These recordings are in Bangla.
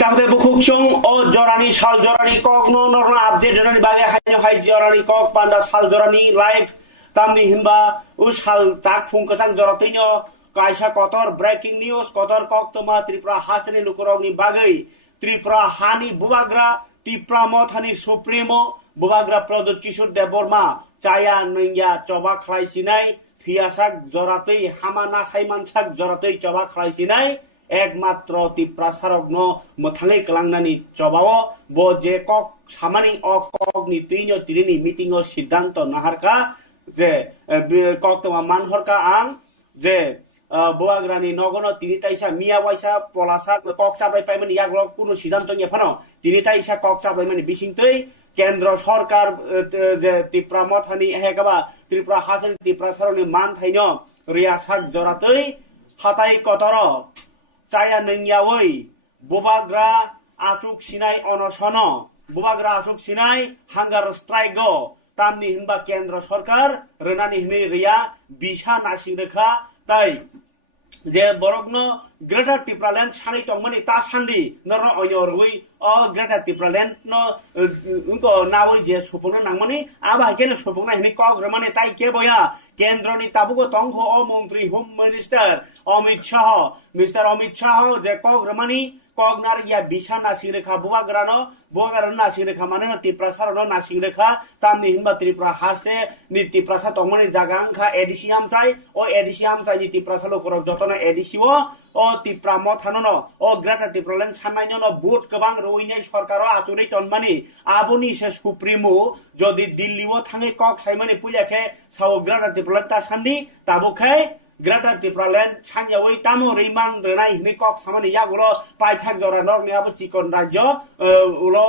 তাহলে বুকুকসং ও জরানি সাল জরানি কক নরনা আপডেট জরানি বাগে হাই জরানি কক পান্ডা সাল জরানি লাইভ তামনি হিনবা উ সাল তাক ফুংকসাং জরাতৈনো কাইসা কতর ব্রেকিং নিউজ কতর কক তোমা ত্রিপুরা হাসনি লুকরংনি বাগै ত্রিপুরা হানি বুবাগ্রা ত্রিপুরা মথানি সুপ্রিমো বুবাগ্রা প্রদোত কিশোর দেববর্মা চায়া নৈয়া চবা খ্লাইसिनाय থিয়াসাক জরাতৈ হামানা সাইমানসাক জরাতৈ চবা খ্লাইसिनाय একমাত্র ত্রিপুরা সারগ্ন মথাঙै কলাংনানি চবাও ব যে কক সামানি অ ককনি তৈনো তিরিনি মিটিং ও সিদ্ধান্ত নাহারকা যে কক তোমা মানহরকা আং যে বোয়াগ্রানি নগন তিনি তাইসা মিয়া ওয়াইসা পলাসা কক চাবাই পাইমানি ইয়াগ্ল কোনো সিদ্ধান্ত নিয়ে ফানো তিনি তাইসা কক চাবাই মানে বিসিংতৈ কেন্দ্র সরকার যে ত্রিপুরা মথানি হেগাবা ত্রিপুরা হাসনি ত্রিপুরা সারনি মান থাইনো রিয়াসাক জরাতৈ হাতাই কতর চায়া নৈয়াওই বুবাগ্রা আচুক সিনাই অনশন বুবাগ্রা আচুক সিনাই হাঙ্গার স্ট্রাইক তামনি হিনবা কেন্দ্র সরকার রেনানি হিনে রিয়া বিশা নাসিং রেখা তাই যে বরগ্ন গ্রেটার ত্রিপুরাল্যান্ড সানি তংমানি তা সান্দি নর অয়রুই অ গ্রেটার ত্রিপুরাল্যান্ড ন উনকো নাওই যে সুপনো নাংমানি আবা কেন সুপনা হিনি কক রমানি তাই কে বয়া কেন্দ্রনি তাবুগো তংহ অ মন্ত্রী home minister Amit Shah mister Amit Shah যে কক রমানি কক নারিয়া বিশা নাসিং রেখা বুবাগ্রানো বুবাগ্রানো নাসিং রেখা মানে ত্রিপুরা সারনো নাসিং রেখা তামনি হিনবা ত্রিপুরা হাসতে নি ত্রিপুরা সা তংমানি জাগাংখা এডিসিয়াম চাই ও এডিসিয়াম চাই নি ত্রিপুরা সালো করক যতন এডিসিও ও ত্রিপুরা মথানো ও গ্রেটার ত্রিপুরাল্যান্ড সামান্য বুট গোबां রইনাই সরকার আচুরে তনমানি আবনি সে সুপ্রিমো যদি দিল্লিও Than cock সাইমানি পুজাখে Sao greater Tripuraland তা সান্দি তাবুখে গ্রেটার ত্রিপুরাল্যান্ড সানজাওই তামো রিমান রেনাই হিনি কক সামানি ইয়াগুলো পাইথাক জরা নরনিয়াবো চিকন রাজ্য উলো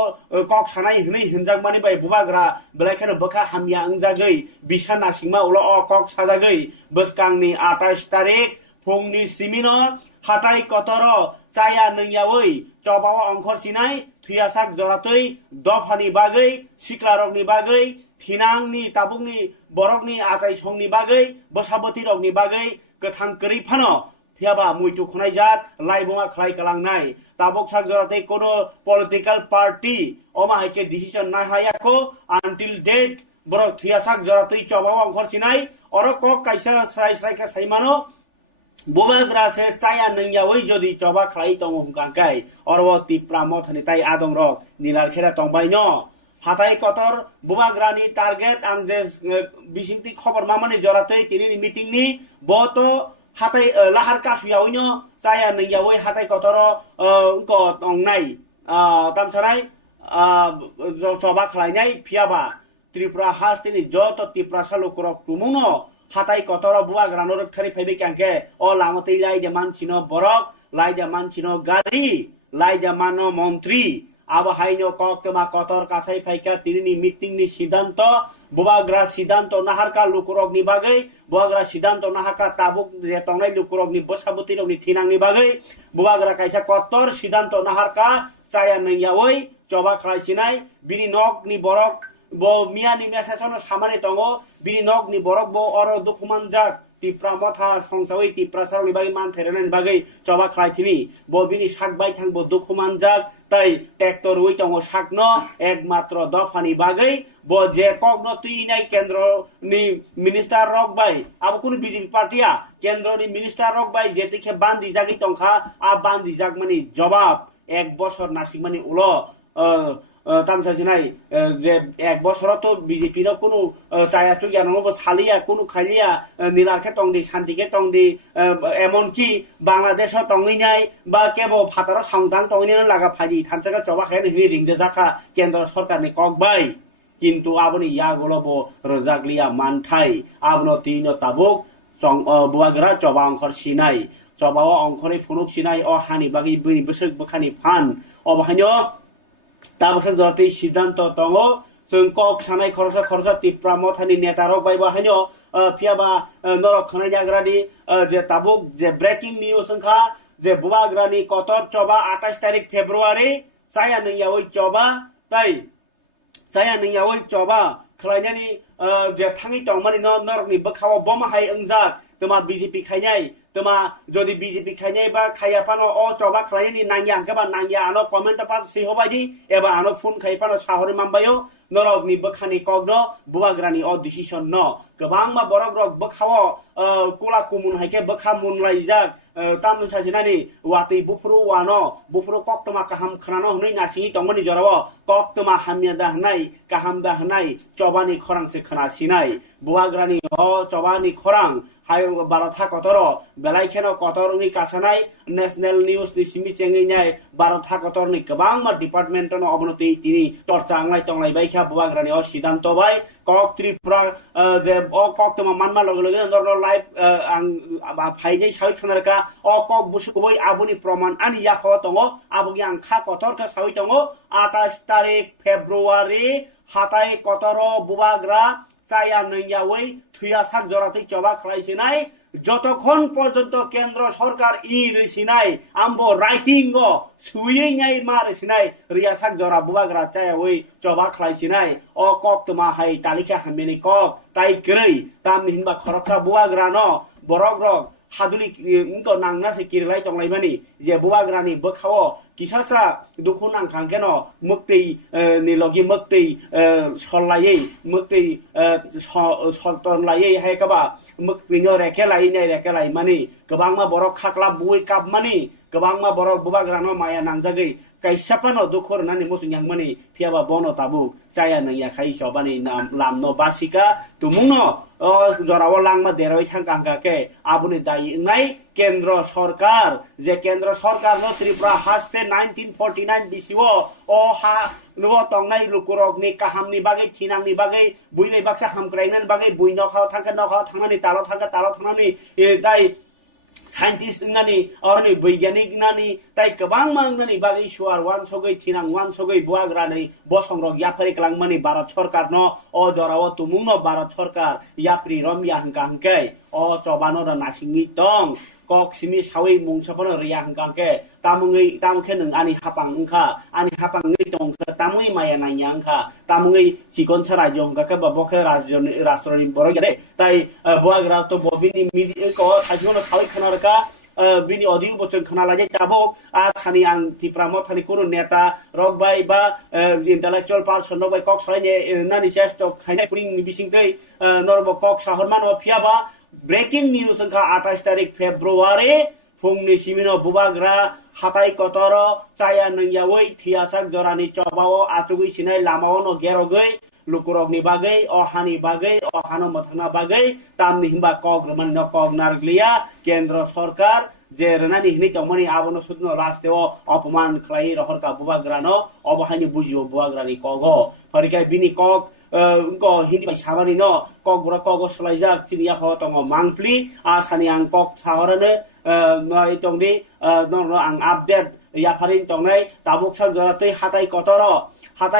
কক সানাই হিনি হিনজাক মানি বাই বুবাগ্রা ব্লেকেন বখা হামিয়া अंजागै बिसा नासिंमा उलो अ কক साजागै बसकांनि 28 तारिख फुंनि सिमिनो हाटाई कतर चाया नैयावै चबाव अंखर सिनाय थुयासाक जरातै दफानि बागै सिक्लारकनि बागै थिनांनि ताबुकनि बरकनि आजाय संनि बागै बसाबती रकनि बागै गोथां करि फानो थियाबा मुइतु खनाय जात लाइबङा खलाय कलांनाय ताबुक साक जरातै कोनो पलिटिकल पार्टी अमाहायके डिसिजन नाहायाको आनटिल डेट बरक थियासाक जरातै चबाव अंखर सिनाय अर কক काइसा स्राय स्रायका साइमानो बुबाग्रा से चाया नैयावै जदि चबा खलाय तंगांकाय अरव त्रिपुरा मथानि ताई आदं रक निलारखेरा तंबायनो हाथाय कतर बुबाग्रानि टार्गेट आं जे बिसिंति खबर मामानि जरातै तिनि मिटिंनि बतो हाथाय लाहार कासुयावैनो चाया नैयावै हाथाय कतर उनको तंनाय तामसाराय चबा खलायनाय फियाबा त्रिपुरा हास्तिनि जत त्रिपुरा सालुकरक तुमुनो हाथाय कतर बुबाग्रानो रक्थारि फाइबे क्यांके अ लामतै लाइजा मानसिनो बरक लाइजा मानसिनो गारि लाइजा मानो मन्त्री आबो हाइनो कक्तमा कतर कासाय फाइका तिनि मिटिंनि सिद्धान्त बुबाग्रा सिद्धान्त नाहारका लुकुरकनि बागै बुबाग्रा सिद्धान्त नाहारका ताबुक जे तंनाय लुकुरकनि बसाबती रकनि थिनांनि बागै बुबाग्रा काइसा कतर सिद्धान्त नाहारका चाया नैयावै चबा खलायसिनाय बिनि नकनि बरक bo miani mesasono samane tongo bini nok ni borok bo oro dokumanjak Tripura মথা সংসাওই ত্রিপুরা সারনি বাগै মান থেরেনাनि बागै चबा खलायथिनि bo bini sakbai thangbo dokumanjak tai tractor उइ tongo sakno एकमात्र दफानि बागै bo je kokno tuinai केन्द्रनि मिनिस्टार रक बाय abo कुनु बिजेपि पार्टिया केन्द्रनि मिनिस्टार रक बाय जेतिखे बान्दि जागै तंखा आ बान्दि जाग मानि जवाब एक बছর नासिक मानि उलो तामसाजिनाय जे एक बছর তো বিজেপি র কোনো চায়া চুগিয়া নবো সালিয়া কোনো খালিয়া নিলারকে তংদি শান্তিকে তংদি এমন কি বাংলাদেশ তংই নাই বা কেব ফাতার সাংতাং তংই লাগা ফাজি থানসাকা চবা খায় নি রিংদে জাখা কেন্দ্র সরকারনি ককবাই কিন্তু আবনি ইয়া গলব রজাগলিয়া মানঠাই আবনো তিন তাবুক বুয়াগ্রা চবা অংখর সিনাই চবাও অংখরে ফুনুক সিনাই অ হানি বাগি বিনি বসক বখানি ফান অবহান্য ताबसर जरतै सिद्धान्त दङ जों कक सानाय खरसा त्रिपुरा मथानि नेतारक बाय बाहायनो फियाबा नरक खनाय जाग्रानि जे ताबुक जे ब्रेकिं निउज ओंखा जे बुबाग्रानि कतर चबा 28 तारिख फेब्रुवारि चाया नैयावै चबा ताई चाया नैयावै चबा खलायनानि जे थाङै तंमानि नरकनि बखाव बमाहाय ओंजाक तमा BJP खायनाय tama jodi BJP khainai ba khaya pano o choba khlai ni nangyang ka ba nangya ano comment pa si hobai di eba ano phone khai pano sahori mambayo norok ni bakhani kogno buwagrani o decision no gobang ma borok rok bakhawo kula kumun haike bakha mun laijak tamnu sajinani wati bufru wano bufru koktoma kaham khnano hnai nasini tongmani jorawo koktoma hamya da hnai kaham da hnai chobani khorang se khana sinai buwagrani o chobani khorang hai barotha kotoro belai kheno kotor ni kasanai national news ni simi chengi nyai barotha kotor ni gobang ma department no obnoti tini torcha anglai tonglai baikha buwagrani o sidanto bai kok tripura je o koktoma manma loge loge norno live ang phaijai sawi khanarka o kok busukoi abuni proman ani yakho tongo abugi ang kha kotor ka sawi tongo 28 তারিখ ফেব্রুয়ারি হাতাই কতর বুবাগ্রা চায়া নইয়াওই থুয়া সাক জরাতে চবা খাইছিনাই যতক্ষণ পর্যন্ত কেন্দ্র সরকার ই রিসিনাই আমবো রাইটিং গো সুইই নাই মারিসিনাই রিয়া সাক জরা বুবাগ্রা চায়া ওই চবা খাইছিনাই ও কক তোমা হাই তালিকা হামেনি কক তাই গ্রই তাম হিনবা খরকরা বুবাগ্রা ন বরক রক হাদুলি ইনকো নাংনা সে কিরলাই তংলাইবানি যে বুবাগ্রানি বখাও কিসাসা দুখু নাংখাংকেন মুক্তি নিলগি মুক্তি সল্লাयै মুক্তি সল্তনলাयै হাইকাবা মুক্तिनो रेखेलायै नै रेखेलाय मानि गोबांमा बरक खाक्ला बुइ काप मानि गोबांमा बरक बुबाग्रानो माया नांजागै kaisapano dukhor nani musung yang mani piaba bono tabu saya nang ya khai sobani nam lamno basika tumuno jorawo langma deroi thangkangka ke abuni dai nai kendra sarkar je kendra sarkar no tripura haste 1949 DCO o ha no tongnai lukurok ni kahamni bagai thinangni bagai builai baksa hamkrainan bagai buino khaw thangani talo thangani dai scientist नानी और नि वैज्ञानिक नानी ताई गोबां मांगनानि बागै सुवार वान सगै थिनां वान सगै बुवाग्रानै बसंरक याफारि क्लांगमानि भारत सरकार न अ जराव तुमुंनो भारत सरकार याप्रि रमया हंकांकै अ चबानो र नासिंनि दं kok simi sawi mung sapono riya hangkangke tamungi tamke nung ani hapang ngka ani hapang ngi tongke tamungi maya nanya ngka tamungi sikon sarai jong ka babok rastroni boro gede tai buagra to bobini midi ko sajimono sawi khanarka bini audio bocon khanala jai tabok a sani ang tipramo thani kono neta rokbai ba intellectual person rokbai kok sarai ne nani chesto khainai puring bisingtei norbo kok sahorman o phiaba breaking news angka 28 tarik Februari fungni simino bubagra hatai kotoro caya nungyawai thiasak jorani cobao acugui sinai lamao no gerogei lukurogni bagai ohani bagai ohano mathana bagai tamni himba kog man no kog narglia kendra sarkar je renani hini tomani abono sudno rasteo अपमान khlai rohorka bubagrano obahani bujio bubagrani kogo parikai bini kog ko hindi bai sabani no kok bura kok selaijak sinia pho tong mangpli asani ang kok sahorane noi tongdi no ang update ya pharin tongnai tabuk sal jorate hatai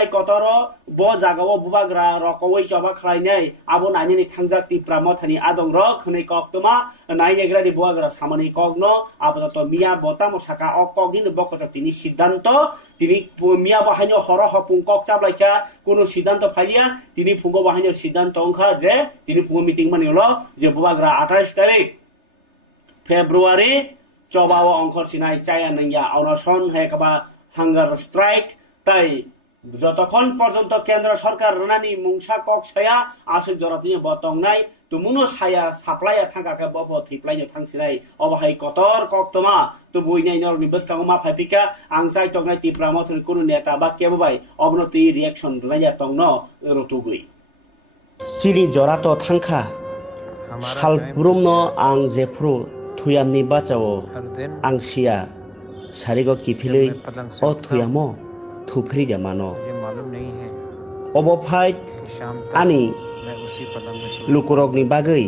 kotoro bo jagao bubagra rokoi choba khlainai abo nani ni thangjak ti pramothani adong ro khne kok tuma nai negradi bubagra samani kogno apato miya botamo saka okogin bokoto tini siddhanto tini miya bahanyo horo hopung kok chablaicha kono siddhanto phalia tini fungo bahanyo siddhanto ongkha je tini fungo meeting manilo je bubagra 28 tarik Februari cobao ongkor sinai caya nangya অনশন হেকবা হাঙ্গার স্ট্রাইক তাই যতক্ষণ পর্যন্ত কেন্দ্র সরকার রানানি মুংসা কক ছায়া আসুক জরাতিনি বতংনাই তুমুনো ছায়া সাপ্লাইয়া থাকাকে বব থিপ্লাইনো থাংसिनाय অবহাই কতর কক্তমা তো বইনাই নর নিবস কাংমা ফাইপিকা আংসাই তংনাই তিপ্রামো থুন কোন নেতা বা কেববাই অবনতি রিঅ্যাকশন রাইয়া তংন রতুগুই চিনি জরাতো থাংখা সাল পুরমনো আং জেফ্রু थुयामनि बाचाओ आं सिया सारिगो किफिलै ओ थुयामो थुफ्रि जामानो अबो फाइट आनि लुकुरगनि बागै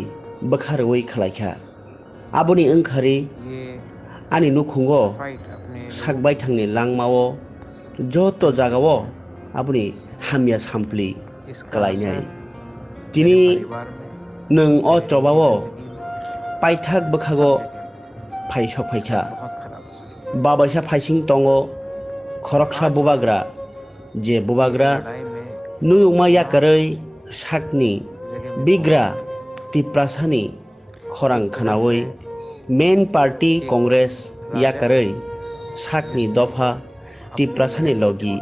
बखारवै खलायखा आबुनि ओंखारि आनि नुखुंगो सागबाय थांनि लांमाओ जतो जागाओ आबुनि हामिया सामप्लि कलायनाय दिनि नों अ चबाओ पाइथाक बखागो फाइसक फाइखा बाबायसा फाइसिं तंगो खरकसा बुबाग्रा जे बुबाग्रा नुयुमा याकरै साकनि बिग्रा तिप्रासानि खरां खानावै मेन पार्टी कांग्रेस या करे साकनी दफा तिप्रासानि लगी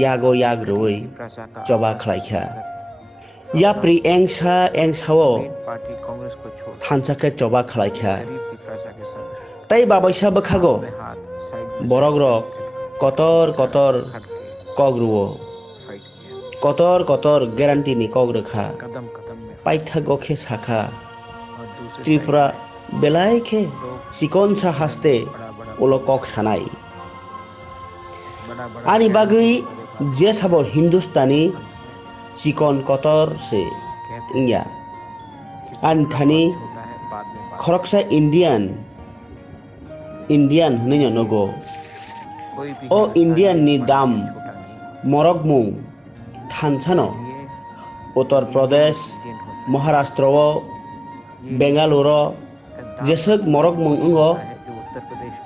यागो याग्रवै जबा खलाइखा या प्रि एंसा एंसाओ थानसाके जबा खलाइखा ताई बाबाइसा बखागो बरग्र कतर कतर कग्रुओ कतर कतर ग्यारंटी नि कग्रखा पाइथा गखे साखा त्रिपुरा बेलायखे सिकन सा हास्ते उलो कक सानाय आनी बागै जे साबो हिंदुस्तानी चिकन कतर से इंया आनी थानी खरकसा इंडियन हनैनो नगो ओ इंडियन नि दाम मरगमुं थानसानो उत्तर प्रदेश महाराष्ट्र बेंगालुरु जेसक मरगमुं इंगो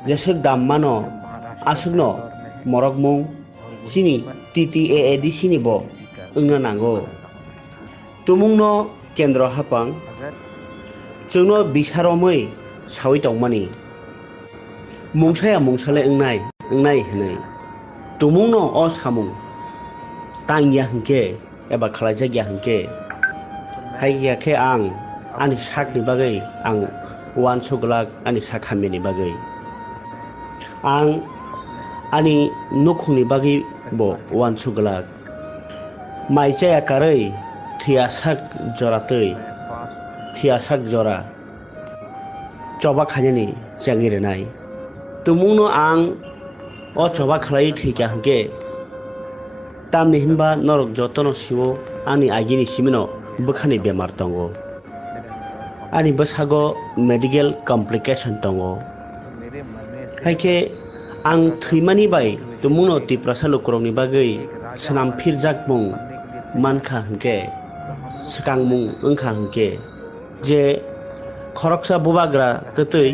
जेसक दाम मानो आसुगनो मरगमुं सिनी TTAAD सिनी बो इंनो नांगो तुमुंनो केंद्र हापां जोंनो बिसारमै सावै दंमानि मुंसाया मुंसाले इंनाय हनै तुमुंनो अ सामुं तांगिया हंके एबा खलायजा गिया हंके हायगियाखे आं आंनि साकनि बागै आं वान सगलाक आंनि साखामिनि बागै आं आंनि नखुंनि बागै बो वान सगलाक माइजाया कारै थियासाक जरातै थियासाक जरा चबा खायनि जागिरनाय तुमुंनो आं अ चबा खलाय थैका हंके तामनि हिनबा नरक जतन सिवो आंनि आगिनि सिमिनो बखानि बेमार दंगो आंनि बसागो मेडिकेल कम्प्लिकेशन दंगो हायके आं थैमानि बाय तुमुंनो तिप्रासा लुकुरंनि बागै सनाम फिरजाक मुं मानखा हंके सकां मुं ओंखा हंके जे खरकसा बुबाग्रा ततै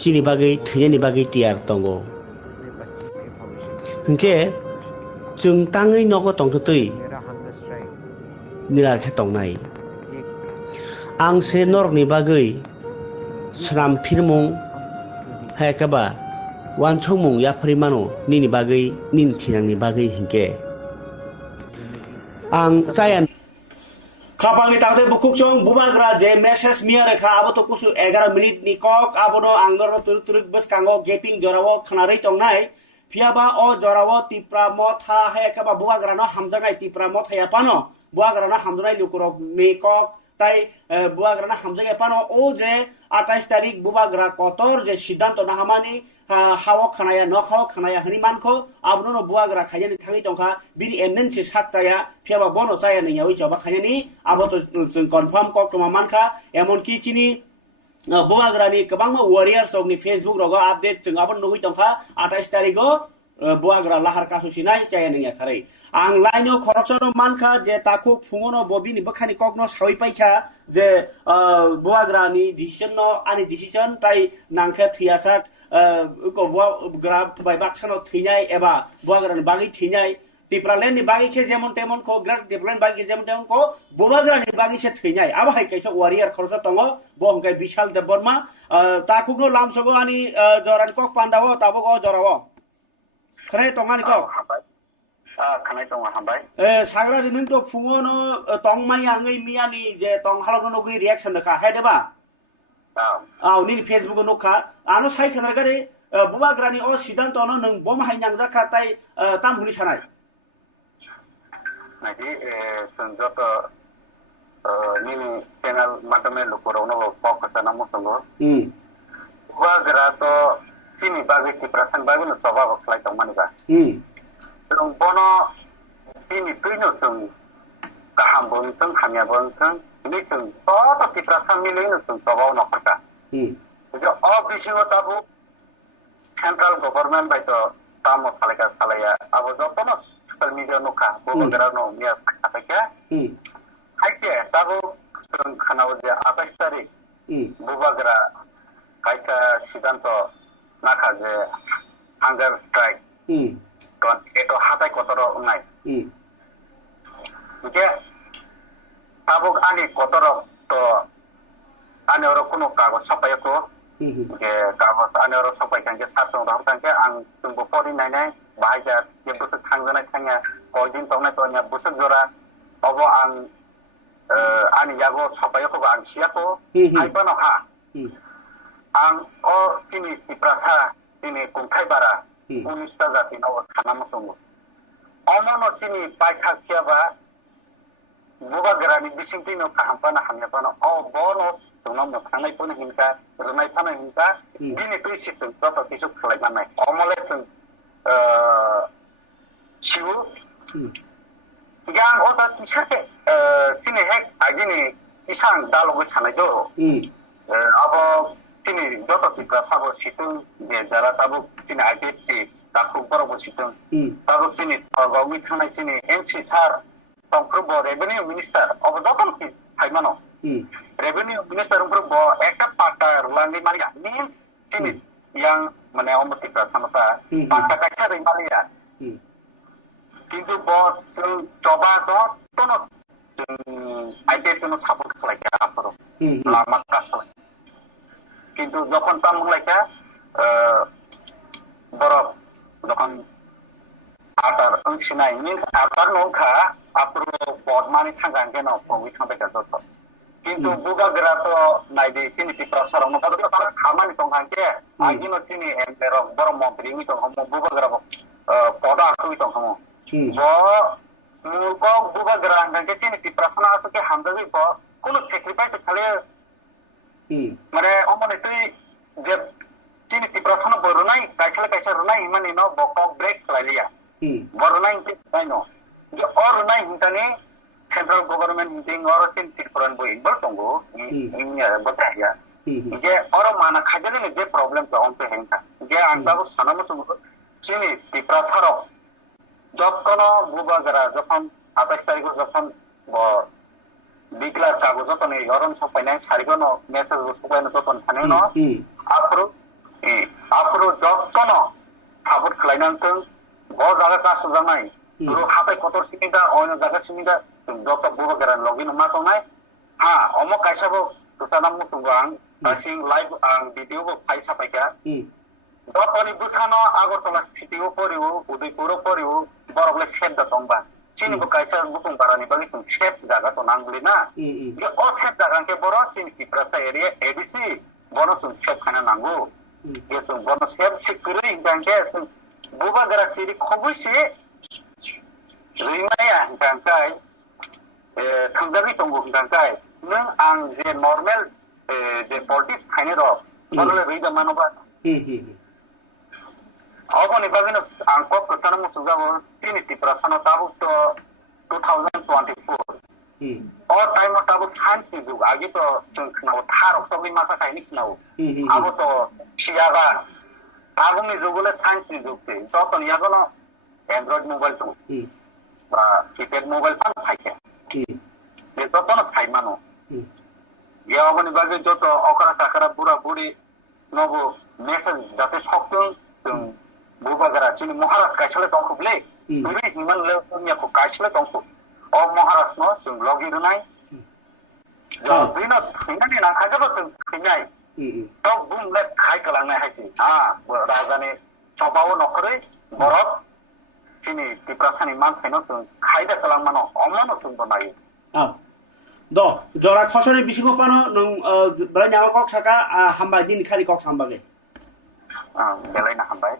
सिनि बागै थैनायनि बागै तियार दंगो हंके जों ताङै नगो तंतै निराखे तंनाय आं से नरकनि बागै सनाम फिरमुं हायकाबा वानसमुं याफरिमानो निनि बागै निन थिनांनि बागै हंके आं चाया खापांनि ताते बुकुकचों बुबाग्रा जे मेसेज मिया रेखा आबो तो कुछ 11 मिनिट नि कक आबोनो आंगरो तुरुक तुरुक बसकांगो गेपिंग जरावो खनारै तंनाय फियाबा अ जरावो तिप्रा मथा हायकाबा बुबाग्रानो हामजानाय तिप्रा मथाया पानो बुबाग्रानो हामजानाय लुकुरक मेकक ताई बुबाग्रानो हामजानाय पानो ओ जे 28 तारिख बुबाग्रा कतर जे सिद्धांत नाहामानि हाव खानाया न खाव खानाया हनि मानखो आबनो बुआग्रा खायनि थाङै दंखा बिनि एमनेनसे साकजाया फियाबा बनो जाया नैयाव जबा खायनि आबो तो जों कन्फार्म कक तमा मानखा एमन कि चिनि बुआग्रानि गोबां वारियर्स नि फेसबुक रग आपडेट जों आबो नुइ दंखा 28 तारिखो बुआग्रा लाहार कासुसिनाय जाया नैया खारै आं लाइनो खरकसनो मानखा जे ताकु फुङनो बबिनि बखानि ककनो सावै पाइखा जे बुआग्रानि डिसिजन न आनि डिसिजन ताई नांखे थियासाक बुआग्रा बाय बाक्सानो थैनाय एबा बुआग्रानि बागै थैनाय तिप्रालेन्डनि बागैखे जेमन तेमन को ग्रेट डेभलपमेन्ट बागै जेमन तेमन को बुबाग्रानि बागैसे थैनाय आबो हाय कैसा वारियर खरसा दङ बहंगाय विशाल देबबर्मा ताकुनो लामसबो आनि जरान कक पान्डावो ताबो गो जरावो खरे तंगानि को खानाय दङ हामबाय साग्रा नों तो फुङनो तंमाय आङै मियानि जे तंग हालनो गै रिएक्शन नखा हायदेबा नि फेसबुक नखा आनो साइ खनागारे बुबाग्रानि अ सिद्धांतनो नों बम हाय नांजाखा ताई तामहुनि सानाय नायदि संजत निनि चैनल मातमे लुकुरावनो पकसना मसंगो बुबाग्रा तो सिनि बागै तिप्रासन बागै सभा बखलाय तंमानिबा जों बनो सिनि तुइनो जों गाहाम बोनथों खामिया बोनथों नि जों सब तिप्रासन मिलैनो जों सभाव नखरका जो अ बिसिङो ताबु सेन्ट्रल गभर्नमेन्ट बायतो तामो सालाया अब जतनो ससियेल मिडिया नखा बुबाग्रा नो मिया थाखाय हायके ताबु जों खानाव जे 28 तारिख बुबाग्रा कायसा सिद्धांत नाखा जे हांगार स्ट्राइक एतो हाताय कतरो उनाय जे ताबुक आनि कतरो तो आनि ओरो कोनो कागज छापायको ke kabos anero sapai kan ke satong dang tang ke ang tunggu pori nai nai bahaya ye busuk thangna thangya kojin tongna tonya busuk jora obo ang ani yago sapai ko ang sia ko ai pano ha ang o tini tiprasa tini kungkai bara unista jati no khana musungu omono tini paikha kiaba buba gerani bisingti no kahampana hamyapana o bono tungno musangai pun hinka runai pana hinka dini tuisi tung toto kisuk selai manai omole tung siwu yang oda kisake tini hek agini isang dalogu sanai do abo tini toto tikra sabo situng je jara sabo tini ageti takuk borobu situng sabo tini gawi thanai tini MC sar tongkrubo revenue minister obo doton ki haimano revenue minister umprobo ekta pakar landi maria ni sini yang mane omoti prasamata pakar kaca ring maria kintu bos coba to tono aite tono sabuk selaka apro lama kasal kintu যখন tamung leka borok যখন atar angsinai ni atar nongkha apro bodmani thangang ke no pongwi thangbe ka dot কিন্তু বুগাগরা তো নাইদে তিনি প্রসারণ কত তার খামানি তংহাকে আগিনো তিনি এমপের বড় মন্ত্রী মি তংহম বুগাগরা পদা আকুই তংহম ব মুলক বুগাগরা আঙ্গাকে তিনি প্রশ্ন আসকে হামদাবি ব কোন স্যাক্রিফাইস খালে মানে অমনে তুই যে তিনি প্রশ্ন বরনাই কাইছলে কাইছে রনাই মানে ন বক ব্রেক লাইলিয়া বরনাই কি তাইনো যে অরনাই হিতানে central government meeting or tin tikran bo inbor tongo ini bataya je oro mana khajani ne je problem to on pe henka je anda bo sanamu to chini tiprasaro jokkono bubagara jokhon 28 tarikh jokhon bo bigla kagojo to ne yoron sopaina sarigono message sopaina to ton thane no apro jokkono khabor khlainantong bo jaga ka sujanai ro hatai kotor sinida oino jaga sinida যত বুবাগারান লগইন মা তংনাই হা অম কাইসাবো তুসানাম মুতুগাং আসিং লাইভ আং ভিডিও বো ফাইসা পাইকা যতনি বুসানো আগরতলা সিটিও পরিও উদয়পুরও পরিও বরগলে শেপ দা তংবা চিনিবো কাইসা বুতুং বারানি বাগি তুং শেপ জায়গা তো নাংগুলি না যে ও শেপ জায়গাকে বড় চিনি পিপ্রাসা এরিয়া এডিসি বড় তুং শেপ খানা নাঙ্গু যে তুং বড় শেপ সিকুরি ইংগাঙ্কে বুবাগারা সিরি খবুইছে রিমায়া ইংগাঙ্কাই थांजाबि दंगो होनगाय नों आं जे नर्मेल जे पलिटिक्स खायनो र बलले रैदा मानोबा अबनि बागैनो आं कब प्रसार मुसुगाबो तिनिति प्रसार ताबु तो 2024 और टाइम ताबु शांति जुग आगे तो जों खनाव थारक सबि माथा खायनि खनाव आबो तो सियाबा आगुनि जुगले शांति जुगते ततन यागनो एंड्रॉइड मोबाइल तो बा कीपैड मोबाइल पान खायके যত না খাই মানো ইয়া অবনি বাজে যত অকরা টাকরা পুরা পুরি নব মেসেজ যাতে শক্ত বুবাগারা চিনি মহারাজ কাইছলে তংখবলে পুরি হিমান লে মিয়াকো কাইছলে তংখ অ মহারাজ ন जों লগি রনাই দিন সিনানি না খাজব সিনাই তো বুমলে খাই কলাংনাই হাইছি রাজানি সবাও নকরে বরফ চিনি তিপ্রাসানি মানসাইনো जों খাইদা কলাংমানো অমনো जों বনাই do jora khosori bisingo pano nong bra nyama kok saka hamba din khari kok hambage belai na hambai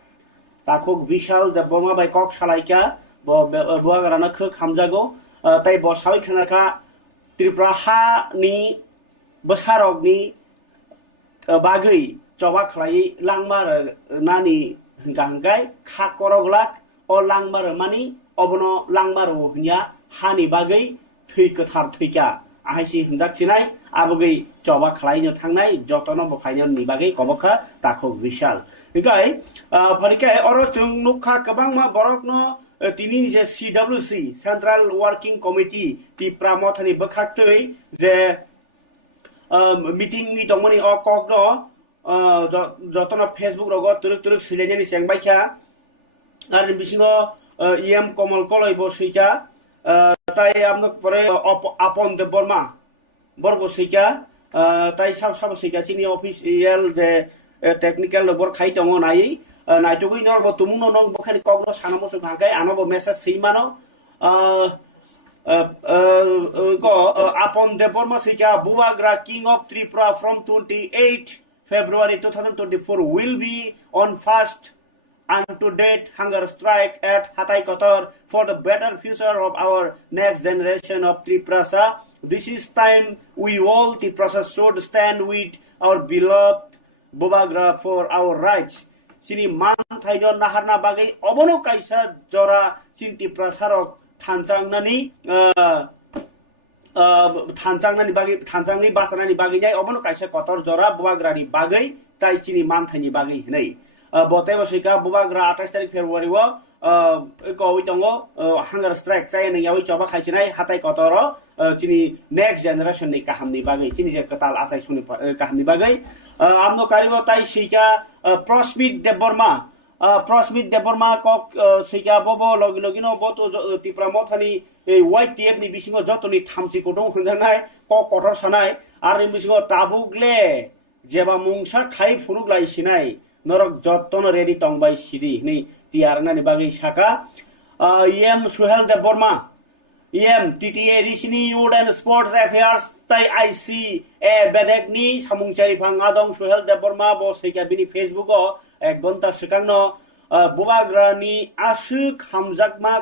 ta khok bishal de boma bai kok salaika bo buagarana khok hamjago tai bo sawai khanaka tripura ha ni bosarok ni bagui choba khlai langmar nani hingkai khakoroglat o langmar mani obono langmar hnya hani bagui थैकथार थैका आहायसि हिंदाखिनाय आबगै जबा खलायनो थांनाय जतन बफायनो निबागै कबखा ताखो विशाल इंगाय फरिकाय अरो जों नुखा गोबां मा बरकनो तिनि जे सीडब्ल्यूसी सेंट्रल वर्किंग कमिटी ति प्रामथनि बखाक्तै जे मीटिंग नि दंमनि अ ककनो जतन फेसबुक रग तुरुक तुरुक सिलेजनि सेंबायखा आरो बिसिङो इएम कमल कलय बसैका তাই আপনার পরে আপন দেব বর্মা বর্ব সৈকা তাই সাব সিকাসিনি অফিসিয়াল যে টেকনিক্যাল বর খাই দङ নাই নাইটুগুই নরব তুমুন নং বখানি কগ্ন সানামসু ভাঙ্গাই আনব message সেইমানো upon the Burma Sika Buvagra King of Tripura from 28 February 2024 will be on fast up-to-date hunger strike at Hatay Kotor for the better future of our next generation of Triprasa. This is time we all Triprasa should stand with our beloved Buvagra for our rights. Sini man thaijon naharna bagai obono kaisa jora cinti prasarok थानचांनानि बागै थानचांनि बासनानि बागै जाय अबनो काइसे कतर जरा बुवाग्रानि बागै ताइचिनि मानथाइनि बागै नै बते बसिका बुवाग्रा 28 तारिख फेब्रुवारि व कवि दङ हांगार स्ट्राइक चाय नयावै चबा खाइसिनाय हाताय कतर चिनि नेक्स्ट जेनेरेशन नि काहामनि बागै चिनि जे कताल आसाय सुनि काहामनि बागै आमनो कारिब ताइ सिका प्रस्मित Debbarma Prosmit Deborma Kok Sika Bobo Logino Boto Tipramotani White Tiep ni Bisingo Jotoni Tamsi Kodong Hundanai Kok Kotor Sanai Arim Bisingo Tabugle Jeba Mungsa Kai Furuglai Sinai Norok Joton Ready Tong by Sidi Ni Tiarana Bagi Shaka Yem Suhel Deborma Yem TTA Rishini Youth and Sports Affairs Tai IC E Bedekni Samungchari Pangadong Suhel Deborma Bosika Bini Facebook এক ঘন্টা সেকাংন বুবাগ্রানি আসুক হামজাকমা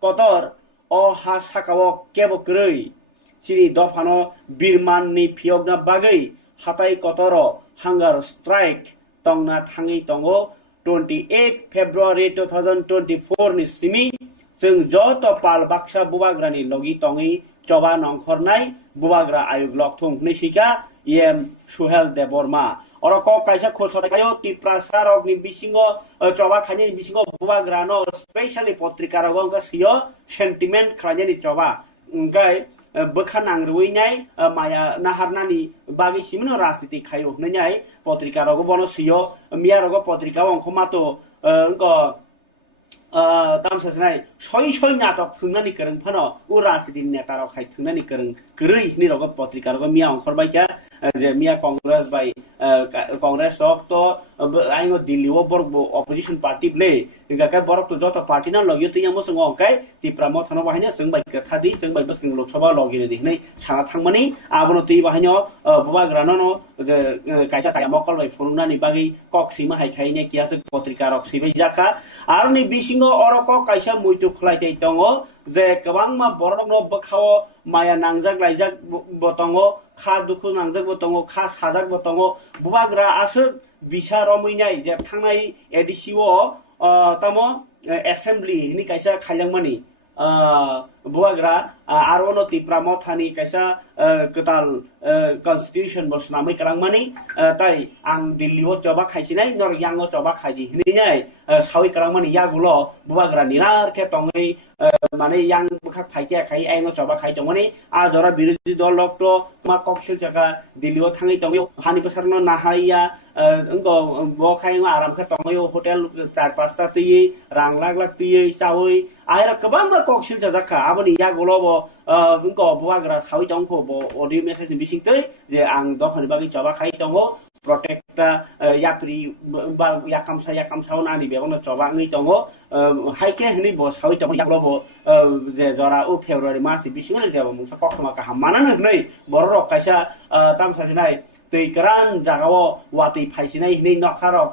কতর অ হা সাকাও কেবক্রৈ চিনি দফানো বিরমাননি ফিয়গনা বাগৈ হাতাই কতর হাঙ্গার স্ট্রাইক তংনা থাঙै দङ 28 February 2024 नि सिमी जों जत पाल बाक्सा बुबाग्रानि लगी दङै चबा नंखरनाय बुबाग्रा आयोग लकथुं निसिका M Suhel Debbarma Orok kaisa khosore kayo Tiprasarok ni bisingo coba khani bisingo buwagrano specially potrikarogong ka siyo sentiment khani ni coba ngkai bekhan angruinai maya naharnani bagi simno rasniti khayo hnai potrikarogo bono siyo miarogo potrika ongkhomato ngko tamsasnai soi natok thungnani kereng phano u rasniti netarok khai thungnani kereng gerei ni rogo potrikarogo mia ongkhorbai ka যে মিয়া কংগ্রেস বাই কংগ্রেস তো আইনো দিল্লি ও বড় অপোজিশন পার্টি ব্লে গাকা বড় তো যত পার্টি না লগিও তুই আমো সঙ্গ অকাই তিপ্রাম থানো বাহাইনা जों বাই কথাদি जों বাই বসকিং লোকসভা লগিনে দিহनै সানা থাংমানি আবনো তুই বাহাইনো বুবাগ্রানো যে কাইসা তায়া মকল বাই ফুরুনানি বাগি কক সিমা হাইখাইনে কিয়াসে পত্রিকা রক সিবাই জাকা আর নি বিসিঙ্গ অরক কাইসা মুইতু খলাইতাই দङ যে गोबांमा बरनो बखाव माया नांजाक लाइजाक बतङ खा दुखु नांजाक बतङ खा साजाक बतङ बुबाग्रा आसु बिसा रमैनाय जे थांनाय एडिसिओ तमो एसेम्बली नि काइसा खायलांमानि बुबाग्रा आरोनो तिप्रामो थानि काइसा कताल कन्स्टिट्यूशन बसनामै करांमानि ताइ आं दिल्लीओ चबा खाइसिनाय नर यांगो चबा खाइदि हिनिनाय सावै करांमानि यागुलो बुबाग्रा निरार के तङै माने yang बखा फाइते खाइ आइनो चबा खाइ दङनि आ जरा बिरोधी दल लक्तो मा कक्सिल जगा दिल्लीओ थाङै दङयो हानि बसारनो नाहाइया अंगो बखाइनो आराम खा दङयो होटेल 4-5 तयै रां लाख तयै चावै आइरा गोबां मा कक्सिल जगा आबनि यागुलो अंगो बुबाग्रा सावै दङखो बो अडियो मेसेज बिसिंतै जे आं दखनि बागि चबा खाइ दङ protecta yapri ba yakamsa nani begono choba ngai tongo haike hni bo sawi tongo yaklobo je jora u February masi bisingole jabo musa kokhma ka hamanan hnai borro kaisa tamsa jinai teikrang jagao wati phaisinai hni nokharok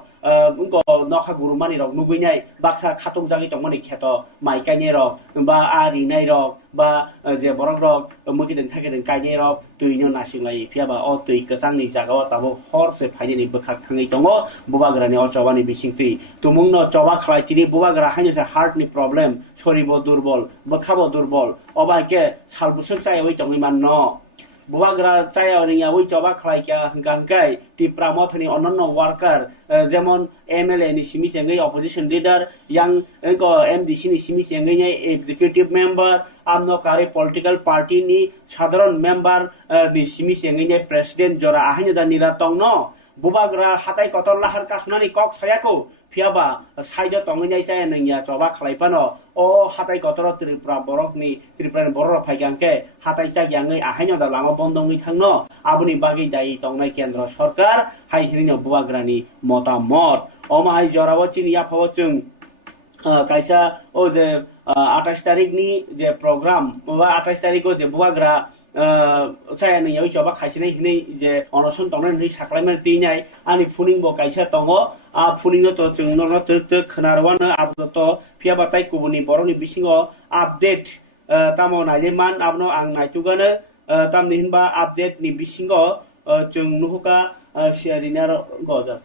unko nokha gurumani rok nuguinai baksa khatung jagi tongmani kheto maikaini rok ba ari nai rok ba je borok rok mugiden thakeden kaini rok tuino nasinglai phiaba o tui kasangni jagao tabo horse phaini bokha khangai tongo bubagrani o chobani bisingti tumungno choba khlai tini bubagra haino se heart ni problem shoribo durbol bokhabo durbol obaike salbusuk chai oi tongi manno বুবাগ্রা চায়া নিয়া ওই চবা খলাইকা গাঙ্গাই টিপ্রামথনি অন্যান্য ওয়ার্কার যেমন এমএলএ নি সিমি চেঙ্গৈ অপোজিশন লিডার ইয়াং এমডিসি নি সিমি চেঙ্গৈ এক্সিকিউটিভ মেম্বার আমনো কারে পলিটিক্যাল পার্টি নি সাধারণ মেম্বার নি সিমি চেঙ্গৈ প্রেসিডেন্ট জরা আহিনা দা নিরা তংন বুবাগ্রা হাতাই কতর লাহার কাসনানি কক ছায়াকো फियाबा साइडा तंगैनाय जाया नैया चबा खलाइपानो ओ हाताय कतर त्रिपुरा बरकनि त्रिपुरानि बर फाइगांके हाताय जाग्यांगै आहायनो दा लामा बन्दंगै थांनो aboni bagi dai tongnai kendra sarkar hai hirino buagrani motamot omahai jorawo chini yapawo chung kaisa o je 28 tarik ni je program ba 28 tarik o je buagra saya ni yoi coba kaisa ni je onoson tongnai ni saklaiman tinai ani funing bo kaisa tongo a funing no to chung no tuk khnarwana abdo to pia batai kubuni boroni bisingo update tamo naileman abno ang naitugana tamni hinba update ni bisingo chung nuhuka sharinar goza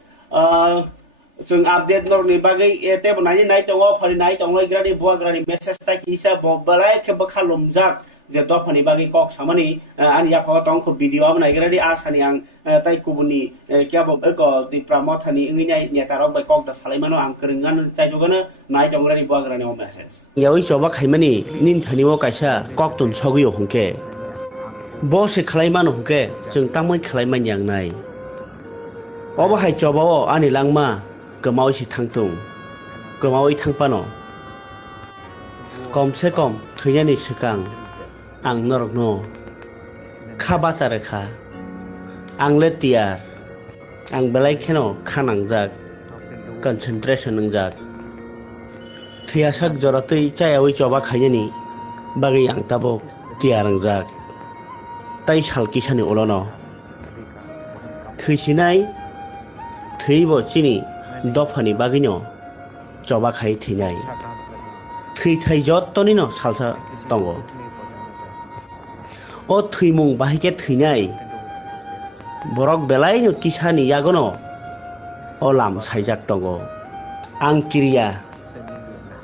chung update nor ni bagai ete bonani nai tongo phari nai tongo grani boa grani message ta kisa bobalai ke bakhalumjak je dofani bagai kok samani ani ya phawa tong ko video amna grani asani ang tai kubuni kya bo ko di pramothani nginai netarok bai kok da salaimano ang keringan chai jogana nai tongo grani boa grani o message yawi choba khaimani nin thaniwo kaisa kok tun sogiyo hungke bo se khlaimano hungke jeng tamai khlaiman yang nai obo hai chobao ani langma kemau si thangtung kemau i thangpano komse kom thuyani sikang ang norokno khabasa rekha ang letiar ang belai kheno khanangjak concentration nangjak thiyasak joratui chayawi choba khaiyani bagi ang tabo tiarangjak tai salkisani olono thuisinai theibo chini dofani bagino choba khai thinai thui thai jottoni no salsa tongo o thuimung bahike thinai borok belai no kisani yagono o lam saijak tongo ang kiriya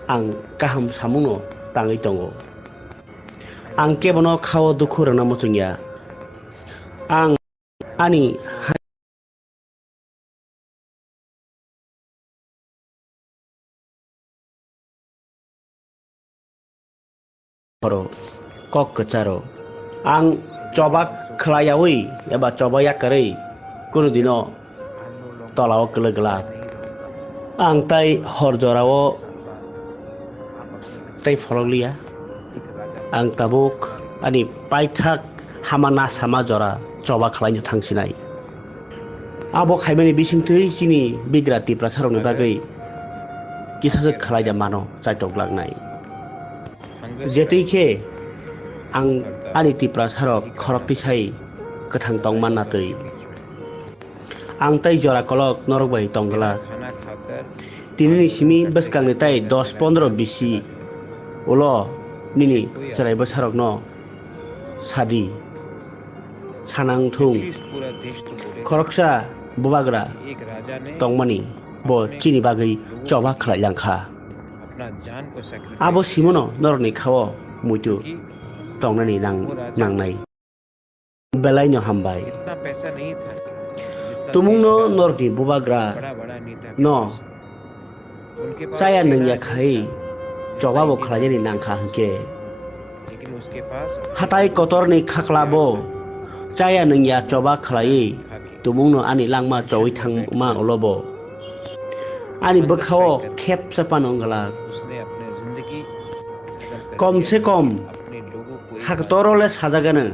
ang kaham samuno tangai tongo ang kebono khao dukhu rana mochungya ang ani horo kok kecaro ang coba khelayawi eba coba yakari kuno dino tolao gelegelap ang tai horjorao tai fologlia ang tabuk ani paithak hamana sama jora coba khelaino thangsinai abo khaimani bisingtui chini bigrati prasaroni bagai kisase khelaija mano chaitok lagnai jetike ang ani tipra sarok khorok tisai kathang tongman natui ang tai jora kolok norok bai tonggala tinini simi beskang ni tai 10-15 bisi ulo nini serai besarok no sadi sanang thung khoroksa bubagra tongmani bo chini bagai choba khlai langkha abo simono norni khawo muitu tongnani nangnai belai no hambai tumungno norni bubagra no saya nangya khai choba bo khlajani nangkha hke hatai kotorni khaklabo saya nangya choba khlai tumungno ani langma choi thangma olobo ani bakhawo khep sapanongala कम से कम हाकतरले साजागानो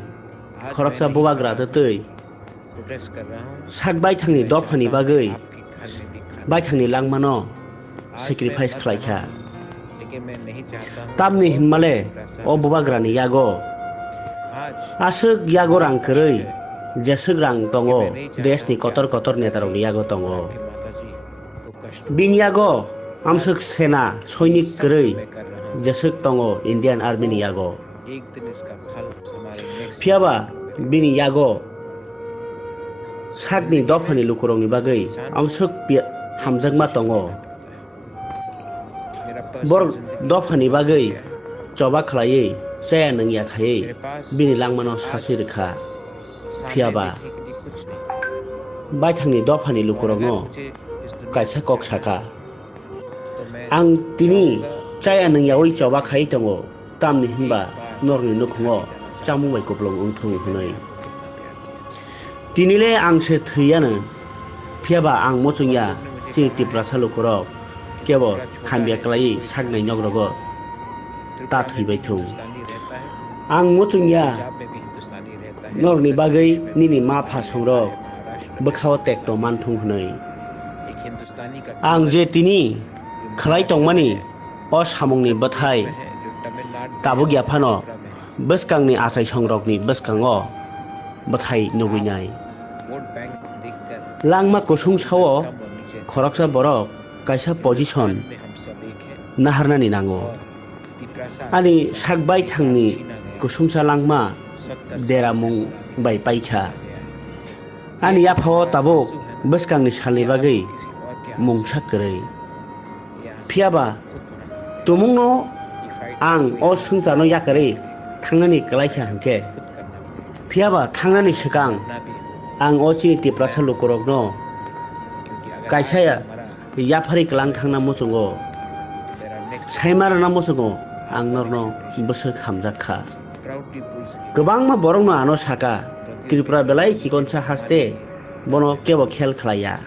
खरकसा बुबाग्रा तै साक बायथांनि दफानि बागै बायथांनि लांमानो सेक्रिफाइस खालायखा तामनि हिनमाले अ बुबाग्रानि यागो आसुक यागो रांखरै जेसुक रां दङ देशनि कतर कतर नेतारनि यागो दङ बिनि यागो आमसुक सेना सैनिक गरै jesuk tongo Indian Army ni yago phiaba bini yago sakni dofani lukurong ni bagai amsuk hamjakma tongo bor dofani bagai coba khlai saya nangya khai bini langmano sasi rekha phiaba baithangni dofani lukurong no kaisa kok saka ang tini saya nangyawi coba khai tongo tamni hinba norni nukhungo chamu bai koplong ungthung hunai tinile angse thiyana phiaba ang mochungya si tipra salukorok kebo khambia klai sagnai nyogrogo ta thibai thung ang mochungya nor ni bagai nini ma pha songrok bokhaw tek to man thung hnei ang je tini khlai tongmani o samungni bathai tabo gyafano beskangni asai songrokni beskango bathai nuginai langma kusung sawo khoroksa borok kaisa position naharnani nango ani sakbai thangni kusungsa langma deramung bai paikha ani yaphaw tabuk beskangni salni bagai mungsa korei phiaba tumungno ang o sungjano yakare thangnani klaikha hanke phiaba thangnani sikang ang o chini tiprasa lukorokno kaisaya yapari klang thangna musungo saimara musungo ang norno bosok hamjakha gobangma borokno ano saka Tripura belai chikonsa haste bono kebo khel khlaya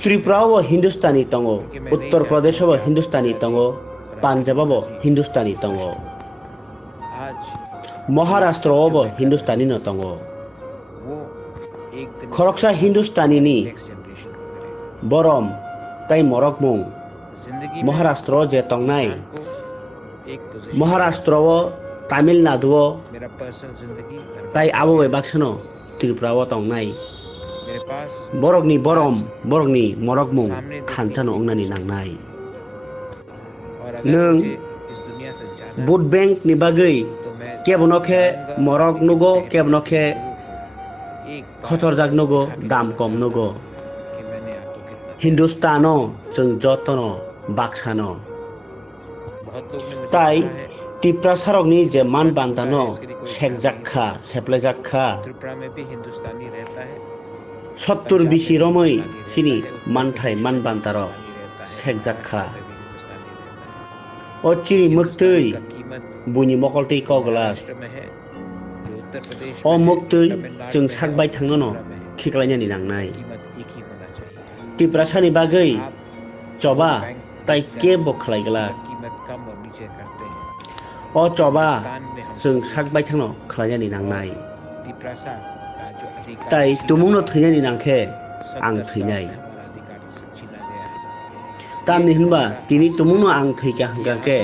Tripura o Hindustani tongo Uttar Pradesh o Hindustani tongo Punjab o Hindustani tongo Maharashtra o Hindustani no tongo Khoroksa Hindustani ni Borom tai morokmung Maharashtra je tongnai Maharashtra o Tamil Nadu o tai abo baksano Tripura o tongnai borokni borom borokni morokmung khanchano ongnani nangnai nung vote bank ni bagai kebonokhe morok nugo kebonokhe khotorjak nugo dam kom nugo Hindustano jeng jotono baksano tai Tripura sarokni je man bandano sekjakha seplejakha 70 bisi romoi sini manthai man bantaro sekjakha o chiri muktui buni mokoltei kogla o muktui jeng sakbai thangno khiklainani nangnai Tripura sani bagai choba tai ke bokhlaigla o choba jeng sakbai thangno khlainani nangnai tai tumungno theinani nangkhe ang theinai tamni hinba tini tumungno ang theika hangkake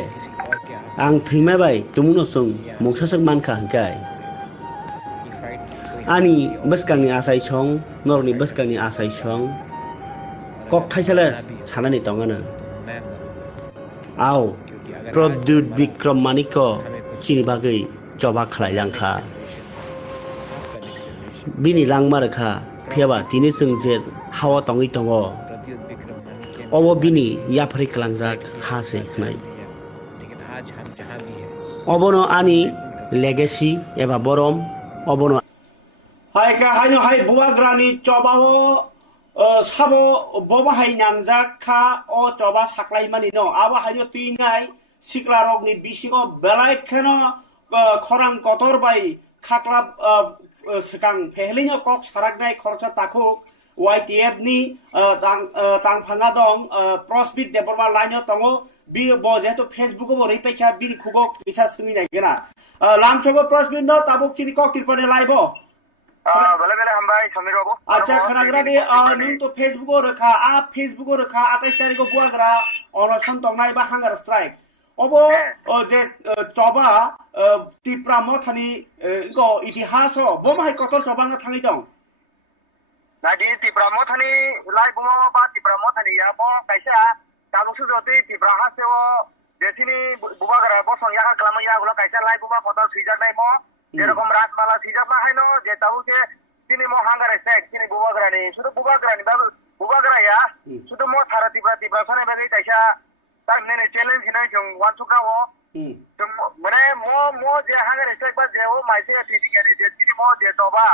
ang theimai bai tumungno sung mungsasak mankha hangkai ani beskangni asai song norni beskangni asai song kok thaisale sanani tongano au Pradyut Vikram Maniko chini bagai choba khlailangkha bini langmarkha phiaba tini jengjet hawa tongi tongo obo bini yapari klangjak hase khnai obono ani legacy eba borom obono hai ka haino hai buwagrani chobao sabo boba hai nangjak kha o choba saklai mani no abo haino tuingai siklarok ni bisigo belai kheno khorang kotor bai khaklap sekang pehlinya kok saraknai khorsa takuk YTF ni tang phanga dong Prospit Department line tongo bi bo jeto Facebook bo ripekha bi khugok bisa sumi nai gena lamchobo Prospit no tabuk chini kok tirpane laibo bale bale hambai samir babu acha khanagra de nun to Facebook o rakha a Facebook o rakha 28 tarikh ko buagra onoson tongnai ba hunger strike obo je choba Tripura mothani go itihaso bomai kotor choba na thangi dong na di Tripura mothani lai bumo ba Tripura mothani ya bo kaisa tabusu joti Tripura haseo desini bubagara bo songya kalama ya gulo kaisa lai buma kotor sijak nai mo jerokom ratmala sijak na haino je tabu je tini mo hangar strike tini bubagara ni sudu bubagara ni babu bubagara ya sudu mo thara Tripura sone bani kaisa tar nene challenge hinai jong wansuka wo mane mo je hangar strike ba je wo maise athiti ni je tini mo je toba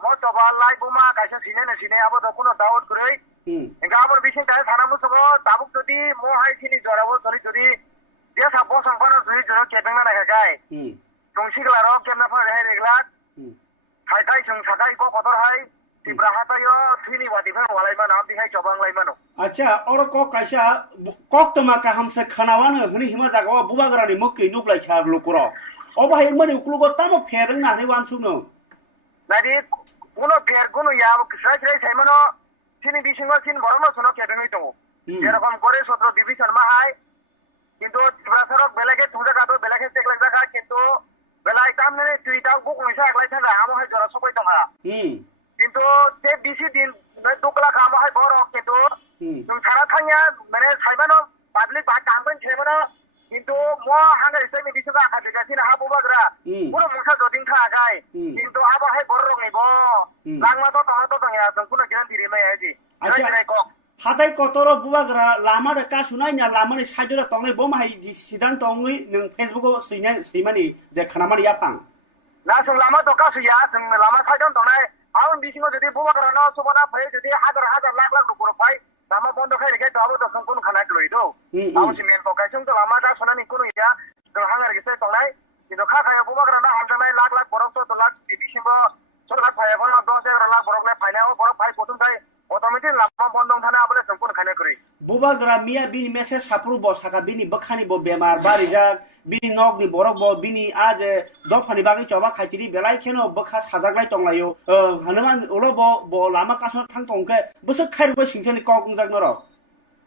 mo toba lai buma kaisa sine na sine abo to kuno daud kurei enga amor bishin ta thana mu sobo tabuk jodi mo hai chini jorabo thori jodi je sabo sampano jodi joro kebeng na kai tungsi klaro kemna phone hai regla hai kai sung sakai ko kotor hai Tripura hatayo thini wati phan walai man am dihai chobang lai mano acha or ko kaisa kok toma ka hamse khanawan huni hima jago bubagrani mukki nuklai khag lokuro अब हाय मन उकलुग तामो फेरं नानै वान सुनो नादि कोनो फेर कोनो या स्राय स्राय साइमनो सिनि बिसिङो सिन बरनो सुनो केबेङै दङ जेरकम करे सत्र डिभिजन मा हाय किन्तु त्रिपुरासरक बेलेगे थुजागादो बेलेगे सेक्लेक जागा किन्तु बेलाय तामने तुइताव गुकुंसा आगलाय थाना आमो हाय जरा सबै दङा किन्तु ते बिसि दिन दुकला खामो हाय बरो किन्तु जों सारा थांया माने साइमानो पाब्लिक बा कामबन छेमनो किन्तु मो हांगा इसे मिदिसगा आखादिगासिनो हाबुबाग्रा पुरो मुसा जदिं थागाय किन्तु आबो हाय बरो रंनिबो लांमा तो तङा जों कुनो गियान दिरिमाय आजि आइ को हाथाय कतरो बुबाग्रा लामा रे का सुनायना लामा रे साइडरा तंगै बम हाय सिदान तंगै नों फेसबुकआव सैमानि जे खानामानि याफां ना जों लामा तो का सुया जों लामा साइडन तंनाय आउन बिसिङो जदि बुबाग्रा न सबना फै जदि हाजार लाख रुपया फाय लामा बन्द खाइरेखे तो आबो तो संकुन खाना लइदो आउन सिमेन्ट को काइसं तो लामा दा सुनानि कुनो या जों हांगार गिसे तंनाय किन्तु खाखाया बुबाग्रा ना हामजानाय लाख बरफ तो लाख बिसिङो 6 लाख फाया बन 10 लाख बरफ ले फाइनाव बरफ फाइ पतुन थाय ऑटोमेटिक लामा बन्द थाना आबले संकुन खाना करै बुबाग्रा मिया बिनि मेसेज साप्रु ब साका बिनि बखानि ब बेमार बारिजाक बिनि नगनि बरफ ब बिनि आज दफानि बागै चबा खाइतिरि बेलाय खेनो बखा साजागलाय तंलायो हनुमान उलो ब लामा कासो थां तंके बसो खाइरबो सिंसनि कक जाग नर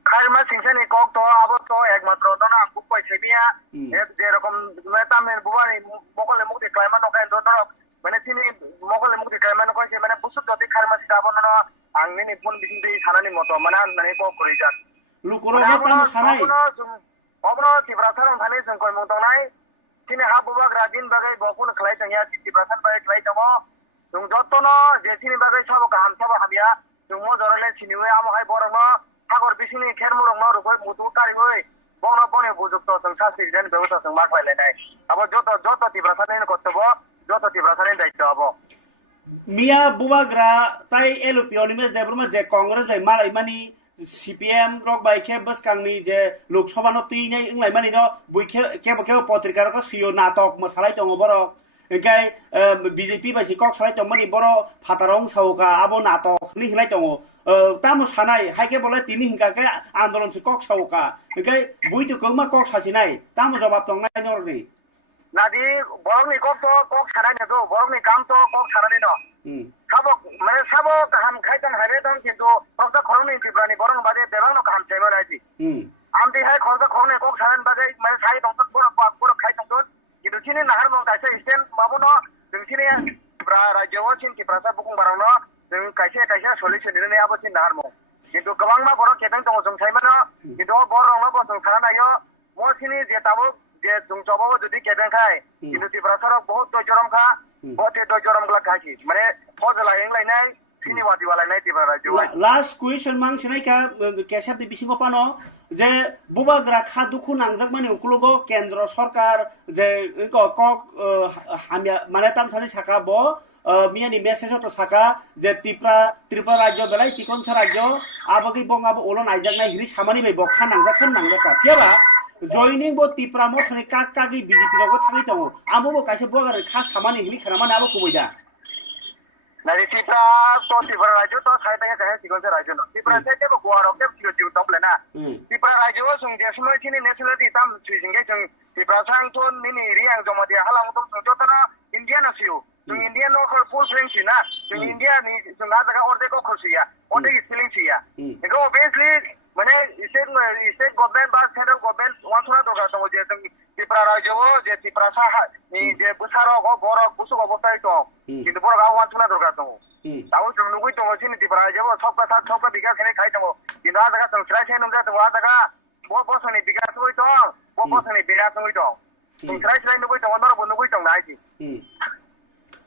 खाइरमा सिंसनि कक तो आबो तो एकमात्र न आं बुकबाय छेबिया एक जेरकम तामिल बुबानि मगले मुक्ति क्लाइमा नकाय दर माने तिनि मगले मुक्ति क्लाइमा नकाय माने बुसु जति खाइरमा सिदाबो न आंनि नि फन बिदिन दै सानानि मत माने आं माने को करिजान लुकरो ताम सानाय अबनो तिब्राथार थाने जों कय मदंनाय तिनि हा बुबाग्रा दिन बागै बकुन खलाय तंया तिब्राथार बागै खलाय दङ जों जतनो जे तिनि बागै सब गाहाम सब हामिया जों मो जरले सिनिवे आमहाय बरनो सागर बिसिनि खेरमुरंनो रुगै मुतु कारिमै बनो बने बुजुक्तो जों सासि जेन बेवता जों माखलायनाय अब जत तिब्राथारनि कर्तव्य जत तिब्राथारनि दायित्व अब मिया बुबाग्रा ताई एलुपियनि मेस देब्रमा जे कांग्रेस बाय मालाय मानि सीपीएम रक बाय के बसकांनि जे लोकसभा न तुइनाय इंलाय मानि न बुइखे के पत्रिका रक सियो नाटक मसालाय दङ बर एकाय बीजेपी बाय सिकक सलाय दङ मानि बर फातारं सावका आबो नाटक नि हिलाय दङ तामो सानाय हायके बोले तिनि हिंका के आंदोलन सिकक सावका एकाय बुइतो कमा कक सासिनाय तामो जवाब दंनाय नरनि नादि बरंनि कक सानाय न दो बरंनि काम तो कक सानाय न साबो गाहाम खाइदों हारे दं किन्तु खरसा खरंनि तिब्रानि बरं बादे बेबां न गाहाम थाइमोन आजि आमदि हाय खरसा खरंनि कक सानाय बादे माने साइ दं बर खाइदों किन्तु तिनि नाहार मं काइसे स्टेन माबो न जोंसिनि तिब्रा राज्योआव सिन तिब्रासा बुकुं बाराव न जों काइसे सलिउसन दिनै आबो सिन नाहार मं किन्तु गोबां मा बर केदों दङ जों साइमानो किन्तु बरं न बसं थाना नायो मसिनि जे ताबो जे जों जबाबो जुदि केदों खाय किन्तु तिब्रासाराव बहुत दजरम खा बहुत दजरम गला खासि माने फजला हेंलायनाय सिनि वादि वालायनाय तिब्रा राज्योआव लास्ट क्वेश्चन मांसिनाय का केशब दि बिसिङो पानो जे बुबाग्रा खा दुखु नांजाक माने उकुलगो केन्द्र सरकार जे कक हामिया माने ताम थानि साका ब मियानि मेसेज तो साका जे त्रिपुरा राज्य बेलाय सिकनसा राज्य आबगै बंगाबो ओलो नायजाकनाय हिरि सामानि बे बखा नांजाका थियाबा जॉइनिंग बो त्रिपुरा मथनि कागि बीजेपी रगो थाङै दङ आबो काइसे बगार खा सामानि हिरि खानामानि आबो कबैदा नारि त्रिपुरा तो त्रिपुरा राज्य तो साइडा के सिकनसा राज्य न त्रिपुरा से के गुवारो के जिउ दंब्लेना त्रिपुरा राज्य जों जेसमय थिनि नेशनलिटी ताम सुइजिंगे जों त्रिपुरा सांग तो निनि रियां जमादि हालाम दम जों जतना इंडिया न सिउ जों इंडिया न खर फुल फ्रेंच ना जों इंडिया नि जों ना जगा अर्दे को खरसिया अर्दे स्पेलिंग सिया एगो ऑब्वियसली माने स्टेट गवर्नमेंट बा सेंट्रल गवर्नमेंट वासना दगा दङ जे जों त्रिपुरा राज्योआव जे त्रिपुरा साहा नि जे बोसाराव बर गुसु अबस्थाय दं किन्तु बर गाव वासना दगा दङ दाउ जों नुगै दङ सिनि त्रिपुरा राज्योआव सबका बिगास खेने खाइ दङ किन्तु आ जगा जों स्राय से नंजा दङ आ जगा बो बसनि बिगास होय दं बो बसनि बिगास होय दं जों स्राय नुगै दङ नरबो नुगै दं नायदि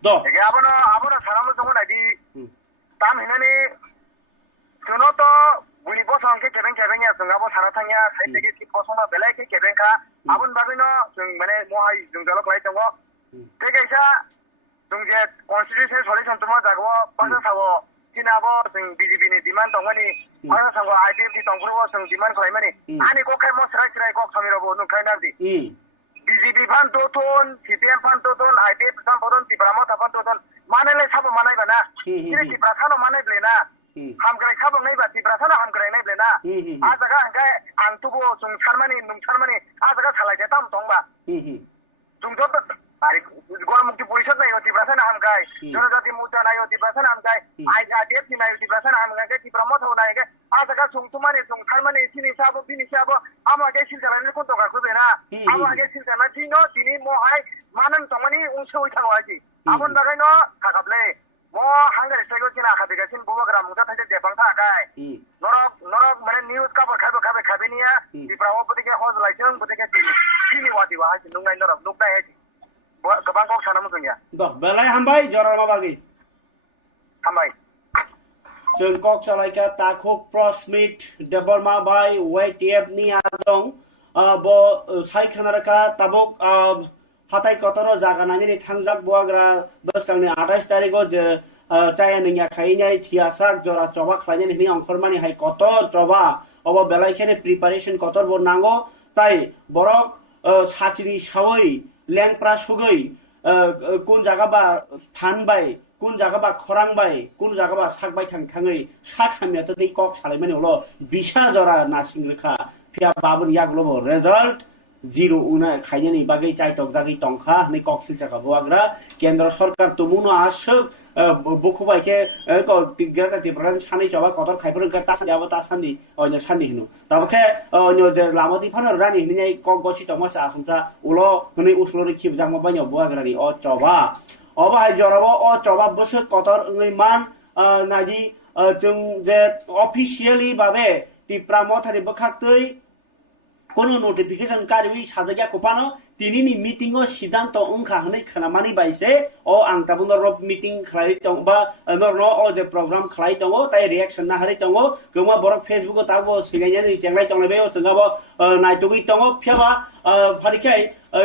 दो एगे आबनो सारामो दङ नायदि ताम हिनानि जोंनो तो बुनि बसं के केबें या जों आबो सारा थांया साइड के टिप बसंना बेलाय के केबें खा आबन बागैनो जों माने महाय जों जलक लाय दङ तेगैसा जों जे कन्स्टिट्यूशन सलिउसन तुमा जागो पासा सावो किनाबो जों बीजेपी नि डिमान्ड दङनि पासा सावो आईडीएफ नि दंग्रुबो जों डिमान्ड खालामनि आनि को खाय मसराय को समिरबो नु खायनादि बीजेपी फान दोथन सीपीएम फान दोथन आईडीएफ फान दोथन तिब्रामा थाफान दोथन मानेले साबो मानायबाना किनि तिब्रा सानो मानायब्लेना हामग्राय खाबो नायबा तिब्रा सानो हामग्राय नायब्लेना आ जागा हंगाय आंतुबो जों सारमानि आ जागा सालायदे ताम दंबा जों जत আর গণমুক্তি পরিষদ নাই ত্রিপুরা সানা হামকাই জনজাতি মোর্চা নাই ত্রিপুরা সানা হামকাই আইডিএফ নাই ত্রিপুরা সানা হামকাই ত্রিপুরা মত নাই আজাকা সুংতুমানে সুংথারমানে সিনি সাবো বিনি সাবো আমাকে সিলজালানি কোন দরকার করবে না আমাকে সিলজালা দিনো তিনি মহাই মানন তমানি উংসে উঠানো আছে আমন বাগাইনো থাকাবলে ম হাঙ্গার স্টাইল কিনা খাবেগাছিন ববগ্রা মুজা থাকে দেবাং থাকাই নরক মানে নিউজ কাপড় খাবে নিয়া ত্রিপুরা বদিকে হজ লাইছেন বদিকে সিনি ওয়াতি ওয়া হাসি নুংনাই নরক নুকনাই হাসি गोबां गाव साना मोजांया बेलाय हामबाय जरा बागै हामबाय जों कक सालायका ताखुक प्रस्मिट देबरमा बाय वाइटिएफ नि आदं ब साइखानारका ताबक हाथाय कतर जागानानि थांजाक बुआग्रा बसकांनि 28 तारिखआव जे चायानिया खायनाय थियासाक जरा चबा खायनाय नि अंखरमानि हाय कतर चबा अब बेलायखेने प्रिपारेशन कतर ब नांगो ताई बरक साचिनि सावै লেংপ্রা সুগৈ কোন জায়গাবা ফানবাই কোন জায়গাবা খরাংবাই কোন জায়গাবা সাকবাই থাङै সাখাमियाथ' दै कक सालायमानि हलो बिसा जरा नासिंरेखा फिया बाबुन यागलबो रिजल्ट जिरो उना खायनानि बागै चाइटक जागै टंखा नै कक सिलजाका बुआग्रा केन्द्र सरकार तुमुनो आसक बुखुबायके तिगरा तिब्रान सानै जबा कतर खायफोर तासा याबो तासानि अयनो सानि हिनु ताबखे अयनो जे लामति फानर रानि हिनै कक गसि तमास आसुमसा उलो हनै उसलरि खिब जांमा बायनो बुआग्रानि अ चबा अबाय जराबो अ चबा बस कतर नै मान नादि जों जे अफिशियली भाबे तिप्रा मथारि बखाक्तै কোনো নোটিফিকেশন কারবি সাজাগিয়া কোপানো তিনিনি মিটিং ও সিদ্ধান্ত উনখা হनै খানামানি বাইছে ও আং তাবুন রব মিটিং খালাই দং বা নরনো ও যে প্রোগ্রাম খালাই দङ তাই রিঅ্যাকশন না হাरै दङ गोमा बर फेसबुक ও ताबो सिगायनानि जेंलाय दंलाय बे जोंगाबो नायतुगै दङ फेबा फारिखाय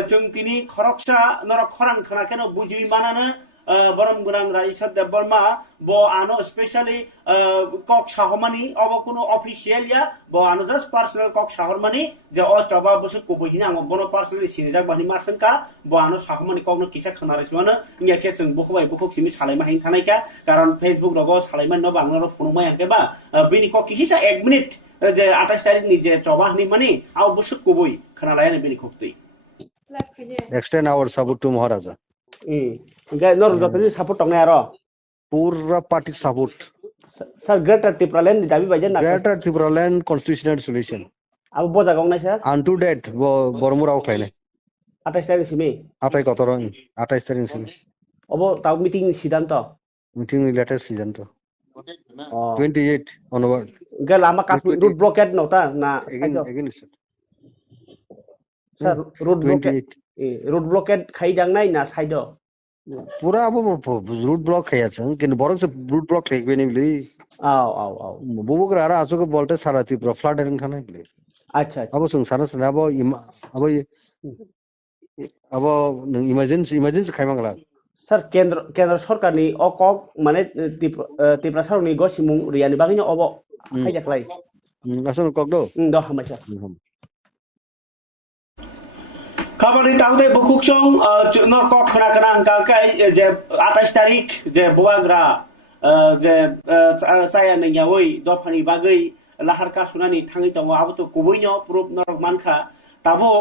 जों तिनि खरकसा नरक खरान खानाकेनो बुजि मानानो बरम गुरां रायसद देबरमा ब आनो स्पेशली कक साहमानि अब कोनो ऑफिशियल या ब आनो जस्ट पर्सनल कक साहमानि जे अ चबा बसु कोबहिना आं बनो पर्सनली सिरजाक बानि मासनका ब आनो साहमानि ककनो किसा खनारसवानो निया के जों बखबाय बखक सिमि सालायमा हाइन थानायका कारण फेसबुक रगो सालायमान न बांगरो फुनुमा याकेबा बिनि कक किसा 1 मिनिट जे 28 तारिख नि जे चबा हनि मानि आव बसु कोबय खनालायने बिनि ककतै extend our support to Maharaja. Nor jotoni support tongai aro Pura party support. Sir Greater Tipraland dabi bajen na Greater Tipraland constitutional solution. Abu boja gong na sir Unto date Bormurao khaine. 28 tarik simi. Atai kotoron 28 tarik simi. Obo tau meeting sidanto. Meeting latest season to. 28 onward. Gal ama kas road blockade no ta na Again sir road blockade. Road blockade khai jang nai na side পুরা আবো রুট ব্লক হয়ে আছে কিন্তু বরং সে রুট ব্লক থাকবে নি বলি আও বুবুকরা আর আসুকে বলতে সারা ত্রিপুরা ফ্লাড এরন খানে বলি আচ্ছা আবো সংসার আবো আবো ইমার্জেন্সি খাইমাংলা স্যার কেন্দ্র সরকারনি অকক মানে ত্রিপুরা সরকারনি গসিমুং রিয়ানি বাগিনো অব হাইজাকলাই আসলে ককদো দ হামাইছা खाबारि ताउदे बुकुकसं न कक खना खना अंकाकाय जे 28 तारिख जे बुआग्रा जे साया नयावै दफानि बागै लाहारका सुनानि थाङै दङ आबोथ गुबैनो प्रुफ नरक मानखा ताबो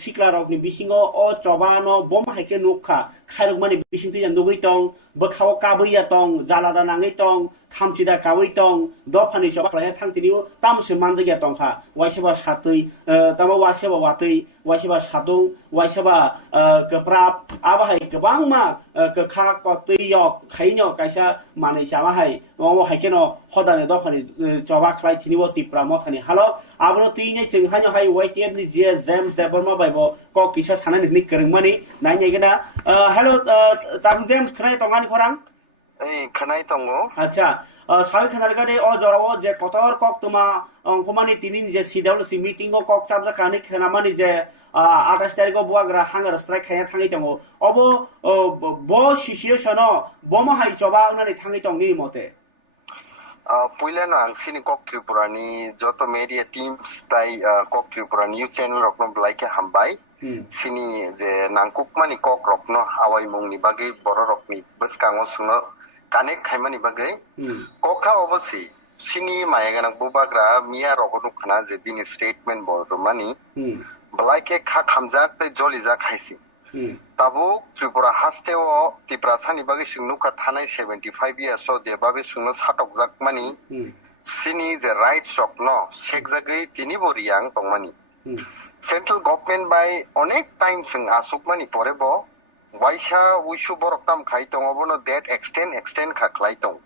सिक्ला रकनि बिसिङो अ चबानो बम हाइके नखा खायरक मानि बिसिंति नुगै दं बखाव काबैया दं जालादा नाङै दं थामसिदा काबै दं दफानि चबाखलाया थांतिनि तामसे मानजगिया दंखा वाइसेबा सातै तामा वासेबा वातै वाइसेबा सादं वाइसेबा गोब्राब आबाहाय गोबां मा गोखा कतैय खाइनो कायसा मानै जामाहाय नआव हाइकेनो हदाने दफानि चबा खलायथिनिबो तिप्रा मथानि हालो आबनो तिनै जोंहानो हाय वाइटिएफ नि जे जेम देबरमा बायबो क किसा सानानि नि करंमानि नायनायगोना हेलो ताम जेम खनाय तंगानि खरां खानाय दङो আচ্ছা সাবে খানারগাদে অ জরাও যে কতর কক তোমা অঙ্কমানি তিনিন যে সিডব্লিউসি মিটিং ও কক চাবজা খানি খানামানি যে 28 তারিখ বুয়াগ্রা হাঙ্গার স্ট্রাইক খায়া থাঙै দङ অব ব সিচুয়েশন বম হাই চবা উনানি থাঙै दङ नि मते पुइलानो आं सिनि कक त्रिपुरानि जत मेडिया टीम्स ताई कक त्रिपुरा न्यूज चैनल रकनो ब्लाइके हामबाय सिनि जे नांकुकमानि कक रकनो हावाई मुंनि बागै बर रकनि बसकाङो सुनो कानेक्ट खायमानि बागै कका अबसि सिनि मायागानां बुबाग्रा मिया रगनो खना जे बिनि स्टेटमेन्ट बरदमानि ब्लाइके खा खामजाक तै जलिजा खायसि tabuk Tripura hasteo tiprasani bagi singnuka thanai 75 years so de babi sungno satok jakmani sini the rights of no sekjagai tini boriang tongmani central government by onek time sing asukmani porebo waisa wishu boroktam khai tongobo no that extend kha khlai tong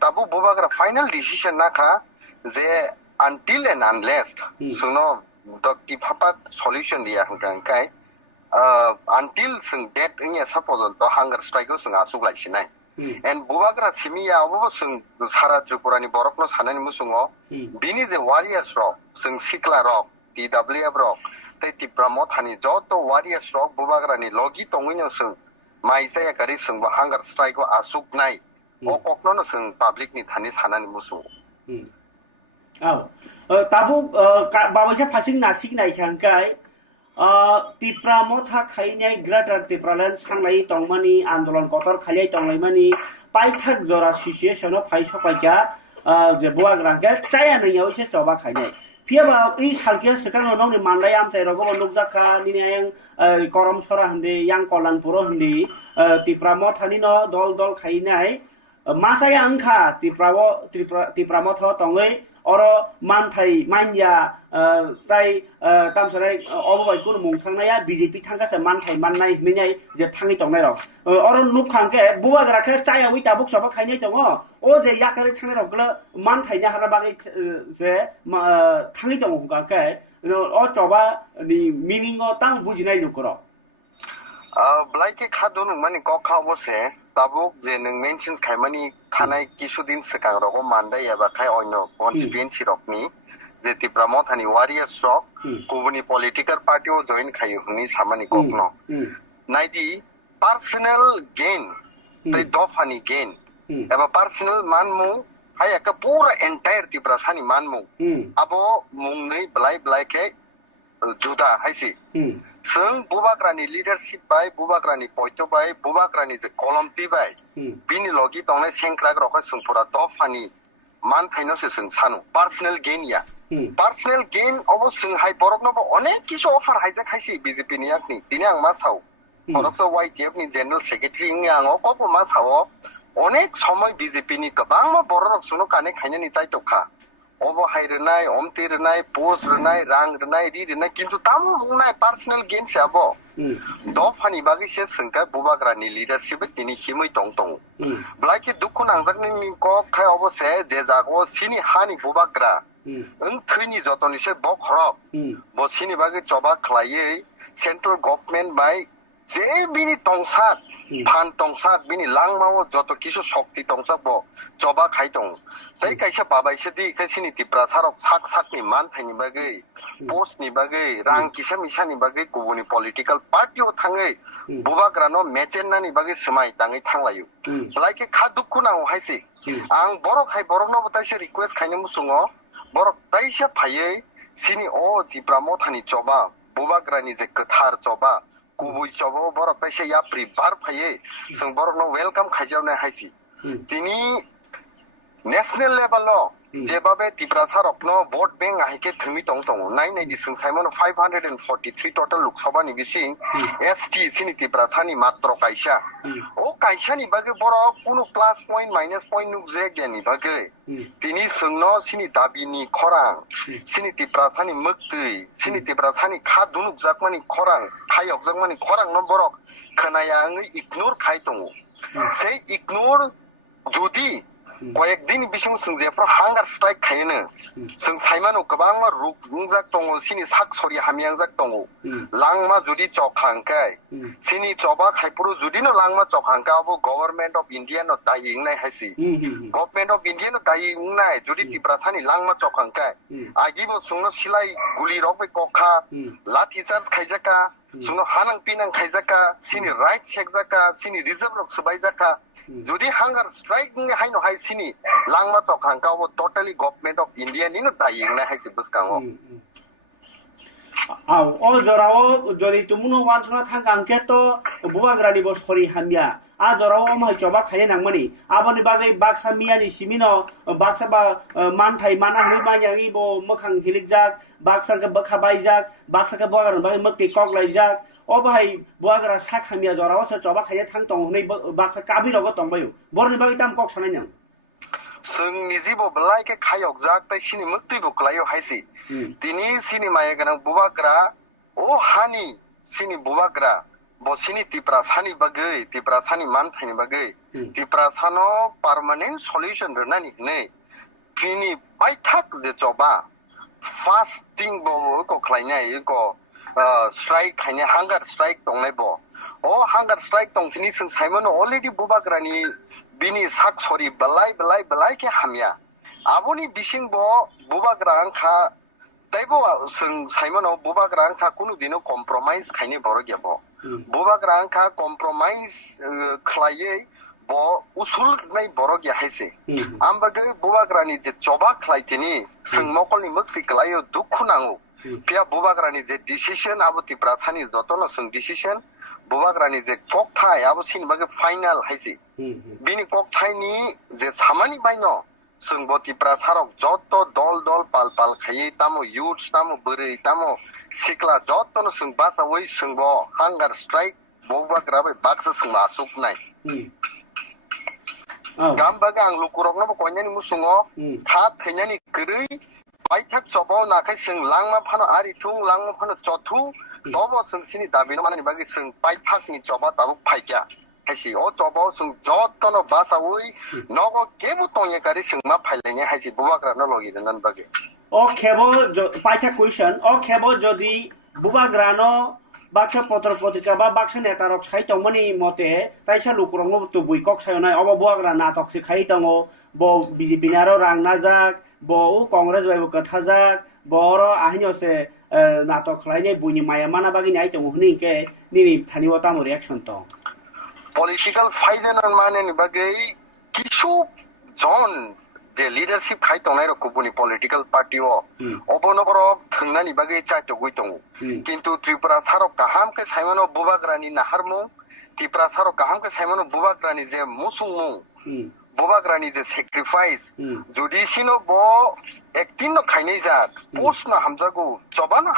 tabu bobagra final decision na kha je until and unless sungno the papat solution dia hangkang kai until sung that in a suppose the hunger strike sung asuk lai sinai and bobagra simia obo sung sara tripurani borokno sanani musungo bini je warriors rock sung sikla rock pwf rock tai tipramo thani joto warriors rock bobagra ni logi tongino sung mai saya kari sung ba hunger strike asuk nai o kokno sung public ni thani sanani musungo tabu babasa phasing nasik nai khangkai tipramo tha khainai greater tipraland sangnai tongmani andolon kotor khalai tonglaimani paithak jora situation o phaiso paika je boagrangke chaya naiyaw se choba khainai phiaba ei salke sekang nongni mandai amsai rogo nukjaka nini yang korom sora hande yang kolanpuro hande tipramo thani no dol khainai masaya angkha tipramo tho tongai oro manthai manya tai tamsarai obai kun mungsangnaya bjp thangkasa manthai mannai minai je thangi tongnai rok oro nukhangke buwagra khe chaya wi tabuk soba khainai tongo o je yakari thangnai rok gla manthai nya hara bagi je thangi tongo hungkangke o choba ni meaning o tang bujinai lukro blaike khadunu mani ko khawose tabuk je nung mentions khaimani thanai kisudin sekang rogo mandai eba khai oino constituency rokni je tipramo thani warriors rock kubuni political party o join khayu huni samani kokno naidi personal gain tai dofani gain eba personal manmu hai aka pura entire tiprasani manmu abo mungnei blai ke juda haisi sung bubakrani leadership by bubakrani poito by bubakrani je kolomti by bini logi tongne sengkrak rokha sung pura dofani man thaino se sung sanu personal gain ya personal gain obo sung hai borokno bo onek kisu offer haija khaisi bjp ni yakni tini ang ma sao borokso YTF ni general secretary ngi ango kopo ma sao onek somoy bjp ni kabang ma borok sunu kane khaina ni chai tokha obo hairnai omtirnai post rnai rang rnai ri rnai kintu tamnai personal gain sabo dofani bagi se sengka bubagrani leadership tini himoi tongtong blaki dukhu nangjakni ko khai obo se je jago sini hani bubagra thini jotoni se bokhro bo sini bagi choba khlaiye central government by je bini tongsak phan tongsak bini langmao joto kisu shokti tongsak bo choba khai tong tai kaisa babai se di kaisini tipra sarok sak ni man thaini bagai post ni bagai rang kisa misa ni bagai kubuni political party o thangai bubagrano mechen ni bagai semai tangai thanglayu laike khadukku nang haisi ang borok no botai se request khaine musungo borok taisa phaiye sini o tipra mo thani choba bubagrani je kathar choba kubui choba borok taisa ya pribar phaiye sung borok no welcome khaijawne haisi tini national level lo jebabe tiprasa rokno vote bank ahike thumi tong nai di sung saimon 543 total lok sabha ni bising ST sini tiprasa ni matro kaisa o kaisa ni bage boro kuno plus point minus point nuk je gani bage tini sungno sini dabi ni khorang sini tiprasa ni muktui sini tiprasa ni khadunuk jakmani khorang khayok jakmani khorang no borok khanaya ngi ignore khai tongo sei ignore jodi কয়েকদিন বিসং sung jefra hunger strike khaine sung saimano kabangma rungjak tongo sini sak sori hamiangjak tongo langma judi chokhangkai sini choba khaipuru judi no langma chokhangka abo government of India no daying nai haisi government of India no daying nai judi tiprasani langma chokhangkai agibo sungno silai guli rokbe kokha lathi charge khaijaka sungno hanang pinang khaijaka sini right sekjaka sini reserve rok subaijaka যদি হাঙ্গার স্ট্রাইক হাইনো হাই সিনি লাংমা চখাংকা ও টোটালি গভর্নমেন্ট অফ ইন্ডিয়া নিনো দাইং না হাইছে বুসকাঙ্গো আও ও জরাও যদি তুমুনো ওয়ানছনা থাঙ্গাংকে তো বুবাগ্রানি বসরি হামিয়া जराव अमहाय चबा खाय नांगमानि आबनि बागै बाक्सा मियानि सिमिनो बाक्सा बा मानथाय माना हनै मायानि बो मोखां हिलिकजाक बाक्साखौ बोखाबायजाक बाक्साखौ बगारन बागै मक्ति कगलायजाक अबहाय बुआग्रा साखामिया जरावसो चबा खाय थां दं हनै बाक्सा काबिरावबो दंबायो बरनि बागै ताम कक सानाय नों जोंनि जिबो बलायके खायक जाक ताय सिनि मक्ति बुकलायो हायसि तिनि सिनि माय गनां बुबाग्रा ओ हानि सिनि बुबाग्रा बसिनि तिप्रा सानि बागै तिप्रा सानि मानथायनि बागै तिप्रा सानो पार्मानेंट सल्यूशन रनानि नै तिनि बायथाक जे जबा फास्टिं बो को खलायनाय को स्ट्राइक खायने हांगार स्ट्राइक दंनाय बो ओ हांगार स्ट्राइक दंथिनि जों साइमन अलरेडी बुबाग्रानि बिनि साकसरि बलाय के हामिया आबोनि बिसिं बो बुबाग्रा आंखा ताइबो जों साइमन बुबाग्रा आंखा कुनु दिनो कम्प्रोमाइज खायने बर गेबो बुबाग्रा आंखा कम्प्रोमाइज खलायै बो उसूल नै बर गे हायसे आमबागे बुबाग्रानि जे जबा खलायथिनि जों मकलनि मक्ति खलायो दुखु नांगौ पिया बुबाग्रानि जे डिसिजन आबो तिप्रा सानि जतन जों डिसिजन बुबाग्रानि जे ककथाय आबो सिनि बागे फाइनाल हायसे बिनि ककथायनि जे सामानि बायनो जों बतिप्रा सारक जत दल पाल खायै तामो युथ्स तामो बोरै तामो सिक्ला जतन जों बासावै जों बो हांगार स्ट्राइक बुबाग्रा बाक्सा जों मासुकनाय गाम बागे आं लुकुरकनो कोयनानि मुसुङो था थैनानि गरै बायथाक जबाव नाखाय जों लांमा फानो आरिथुं लांमा फानो चथु तबो जों सिनि दाबिनो माने बागे जों बायथाकनि जबा ताबो फाइक्या हायसि ओ जबाव जों जतन बासावै नगो केबो तंये गारि जों मा फाइलायने हायसि बुबाग्रा न लगिदन बागे ओ खेबो पाइथा क्वेश्चन ओ खेबो जदि बुबाग्रानो बाक्सा पत्र पत्रिका बा बाक्सा नेतारक साइतमनि मते ताइसा लुकुरंनो तो बुइकक सायनाय अब बुआग्रा नाटक से खाइ दङ बो बीजेपी नारो रां नाजाक बो कांग्रेस बायबो कथाजाक बरो आहिनोसे नाटक खलायने बुनि माया माना बागि नाइ दङ हनि के निनि थानिवा तामो रिएक्शन तो पॉलिटिकल फाइदेन माने बागै किछु जन जे लीडरशिप खाइ तंनाय रखुबुनि पॉलिटिकल पार्टी ओ अबनगर थंनानि बागै चाइतो गय दङ किन्तु त्रिपुरा सारक गाहाम के साइमनो बुबाग्रानि नाहारमु त्रिपुरा सारक गाहाम के साइमनो बुबाग्रानि जे मुसुंमु बुबाग्रानि जे सैक्रिफाइस जुडिसिनो बो एकटिनो खाइनै जात पोस्ट न हमजागो जबान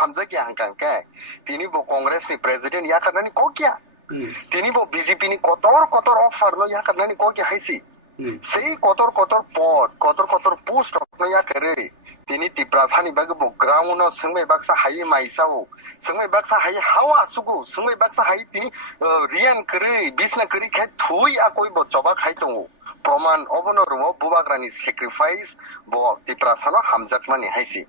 हमजागि हांकांके तिनि बो कांग्रेस नि प्रेसिडेंट या करनानि कोकिया तिनि बो बीजेपी नि कतर ऑफर नो या करनानि कोकिया HiAce sei kotor post no ya kare tini tipra sani bagi bo ground no sengmai baksa hayi maisao sengmai baksa hayi hawa sugu sengmai baksa hayi tini rian kare bisna kare kha thui a koi bo choba khai tongo proman obono ro bubagrani sacrifice bo tipra sano hamjak mani haisi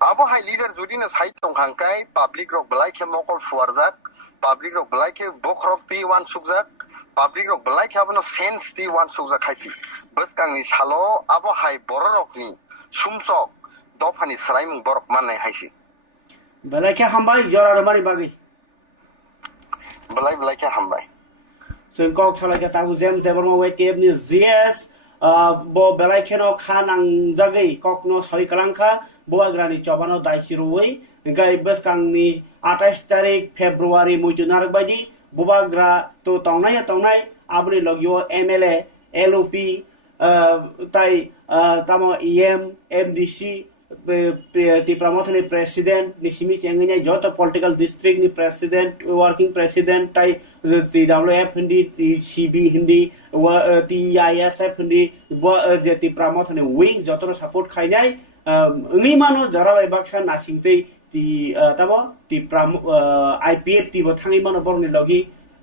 abo hai leader judi na sai tong hangkai public ro belai khe mokol fuarjak public ro belai khe bokhrok ti wan sukjak public ro belai khe abono sense ti wan sukjak haisi boskangi salo abo hai borokni sumsok dofani sraimung borok manai haisi belai khe hambai jora mani bagi belai khe hambai जों कक सलायगा तागु जेम जेबरमो वे केबनि जीएस बो बेलाय खेनो खानां जागै ककनो सरिकलांखा बुआग्रानि चबानो दाइसिरुवै गाय बसकांनि 28 तारिख फेब्रुवारि मुइतुनार बायदि बुआग्रा तो तंनाय आबनि लगियो एमएलए एलओपी ताइ तामो ईएम एमडीसी तिप्रामथनि प्रेसिडेंट निसिमि चेंगनि जत पॉलिटिकल डिस्ट्रिक्ट नि प्रेसिडेंट वर्किंग प्रेसिडेंट ताइ टीडब्ल्यूएफ हिंदी टीसीबी हिंदी टीआईएसएफ हिंदी जे तिप्रामथनि विंग जतनो सपोर्ट खाइनाय ओंगि मानो जराबाय बाक्सा नासिंतै ती ताबो तिप्राम आईपीएफ तिबो थाङै मानो बरनि लगी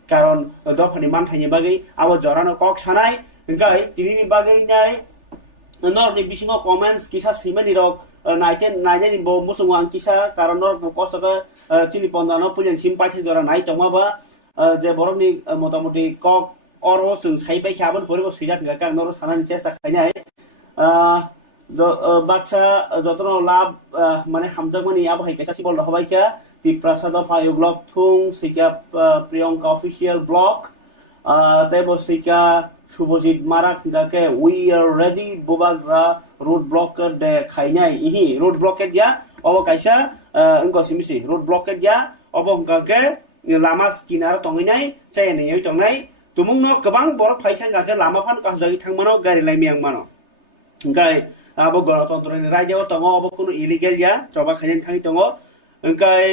कारण दफानि मानथायनि बागै आबो जरानो कक सानाय गाय तिनि बागै नाय नरनि बिसिङाव कमेन्ट्स किसा सिमानि रक नाइजेन बो मुसुंगां किसा कारण नर कस्तक चिनि पन्दानो पुजन सिम पाथि जरा नाइ तमाबा जे बरनि मोटामोटी कक अरो जों साइबाय खाबन बरबो सिजा गाका नर सानानि चेष्टा खायनाय बाक्सा जतनो लाभ माने हामजागमनि आबो हाय केसा सिबल हबायका ति प्रसाद फाय ब्लॉक थुं सिका प्रियंका ऑफिशियल ब्लॉक तेबो सिका शुभजित माराक गाके वी आर रेडी बुबाग्रा रोड ब्लॉकेड दे खाइनाय इहि रोड ब्लॉकेड या अब काइसा अंको सिमिसि रोड ब्लॉकेड या अब गाके लामा किनार तंगिनाय चायनाय तंनाय तुमुंनो गोबां बरफ फाइथां गाके लामा फान काहजागि थांमानो गारि लाइमियां मानो ओंखाय आबो गणतन्त्रनि रायजोआव दङ अबो कुनु इलिगेल या जबा खायन थाङि दङ ओंखाय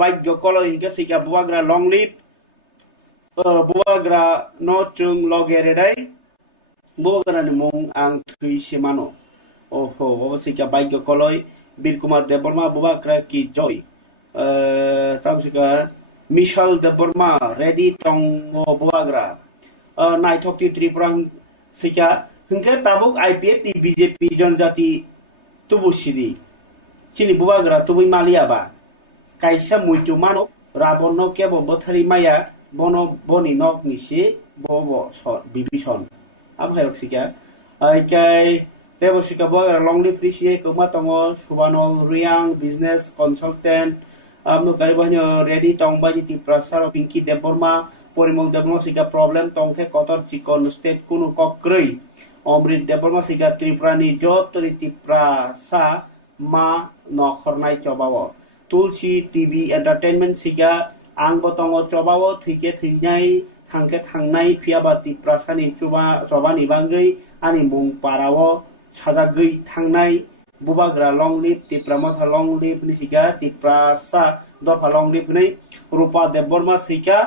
बाइक कल हिंके सिका बुवाग्रा लं लिभ बुवाग्रा न चुं लगेरेदाय बुवाग्रानि मुं आं थैसिमानो ओहो अबो सिका बाइक कलय बीर कुमार देबबर्मा बुवाग्रा की जय तामसिका मिशेल देबबर्मा रेडी टंग बुवाग्रा नाइथकति त्रिपुरा सिका हिंके ताबुक आईपीएफ टी बीजेपी जनजाति तुबुसिदी चिनि बुवाग्रा तुबै मालियाबा कायसा मुइतु मानो राबन केबो बोथारि माया बनो बनि नक निसि बबो स बिबिसन आमहायक सिका आइकाय देबसिका बुवाग्रा लंलि प्रिसिए कमा तंगो सुबानल रियां बिजनेस कन्सल्टेंट आमनो गारिबानि रेडी टंगबानि तिप्रासार पिंकी देबबर्मा परिमल देबबर्मा सिका प्रॉब्लम तंखे कतर चिकन स्टेट कुनु कक्रै अमृत देबबर्मा सिका त्रिपुरानि जतरि तिप्रासा मा नखरनाय चबाव तुलसी टीवी एंटरटेनमेंट सिका आं बतंगो चबाव थैके थैनाय थांखे थांनाय फियाबा तिप्रासानि चबानि बांगै आनि मुं पाराव साजागै थांनाय बुबाग्रा लं लिभ तिप्रामथा लं लिभ नि सिका तिप्रासा दफा लं लिभ नै रूपा देबबर्मा सिका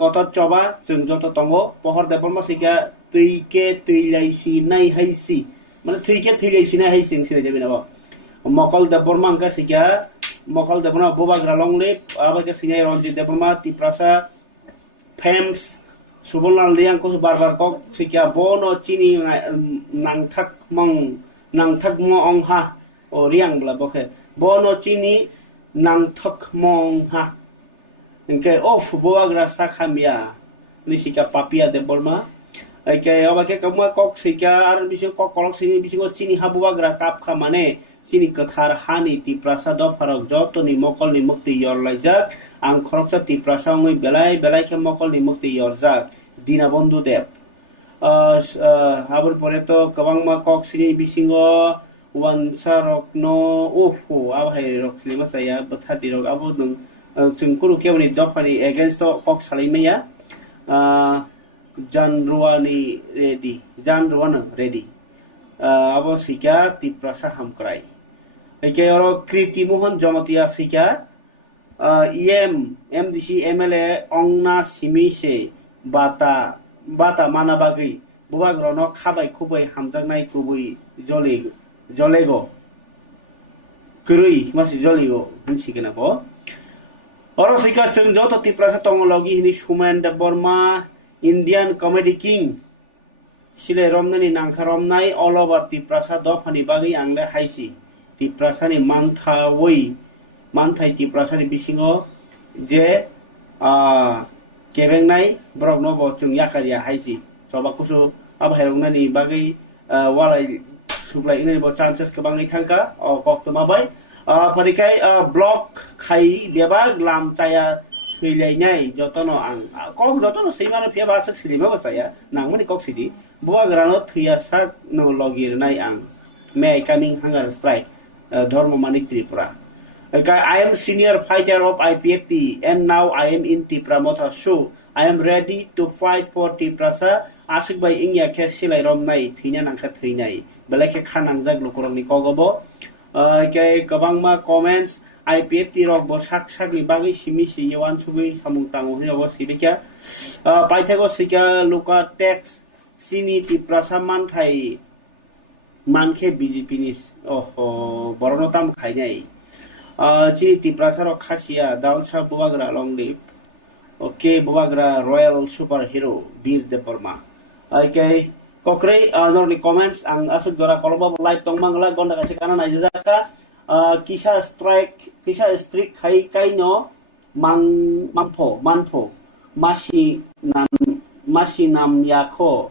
कतर चबा जों जत दंगो पहर देबबर्मा सिका थैके थैलायसिनाय हायसि माने थैके थैलायसिनाय हायसि सिनाय जाबिनाबा मकल देबबर्मा अंका सिका मकल देबबर्मा बुबाग्रा लं लिभ आबाके सिनाय रंजित देबबर्मा तिप्रासा फेम्स सुबलनाल रियांको बार कक सिका बनो चिनी नांथाक म अंहा ओ रियां ब्ला बखे बनो चिनी नांथाक म अंहा इनके of बुवाग्रा साखामिया Nisika Papiya Debbarma okay अबाके कमा कक सिका आरो बिसो कक कलक सिनि बिसो चिनी हा बुवाग्रा कापखा माने चिनी कथार हानि तिप्रासा दफारक जतनि मकलनि मुक्ति यरलायजाक आं खरकसा तिप्रासा मै बेलाय खे मकलनि मुक्ति यरजाक दीना बंधु देब हाबुर परे तो गोबां कक सिनि बिसिङो वानसारक न ओहो आबहाय रखलिमा जाया बथादि रक आबो नों जों कुरु केवनि दफानि एगेन्स्ट कक सालायनाया जानरुवानि रेडी आबो सिका तिप्रासा हामक्राय एके अरो कृति मोहन जमतिया सिका एमडीसी एमएलए अंगना सिमिसे बाता मानाबागै बुवाग्रनो खाबाय खुबै हामजांनाय गुबै जलेगो गरै मासि जलेगो मिथिगोनाबो अरसिका जों जत तिप्रासा टंगलगी हिनि Sumen Debbarma Indian comedy king सिले रमनानि नांखा रमनाय ऑल ओवर तिप्रासा दफानि बागै आंले हायसि तिप्रासानि मानथाय तिप्रासानि बिसिङो जे केबेंनाय ब्रगनो बचुं याकारिया हायसि सबाकुसु आबहायरंनानि बागै वालाय सुब्लायनाय ब चान्सेस गोबाङै थांका कक्तमाबाय फरिखाय ब्लक खाइ बेबा ग्लामचाया थैलायनाय जतनो आं कक जतनो सैमानो फेबा सक सिलिमा बचाया नांमनि कक सिदि बुवाग्रानो थैया सा नो लगिरनाय आं मे कमिंग हंगर स्ट्राइक धर्म Manik Tripura I am senior fighter of IPFT and now I am in Tipramotha show. I am ready to fight for Tiprasa. Asik by Ingya Kesilai Romnai, Tina Nanka Tinai, Beleke Kanangzag Lukurani Kogobo. Kabangma comments IPFT rock Bosak Sagi Bagi Shimishi, you want to be Samutang was Hibika. Pythagosika Luka Tex Sini Tiprasa Mantai Manke Bizipinis. Oh, Boronotam Kainai. Chini tiprasaro khasiya daunsa buwagra long live okay buwagra royal superhero bir deborma okay kokrai norni comments ang asuk dora kolba live tongmangla gonda kasi kana najaka kisa strike kai no manpho masi nam yakho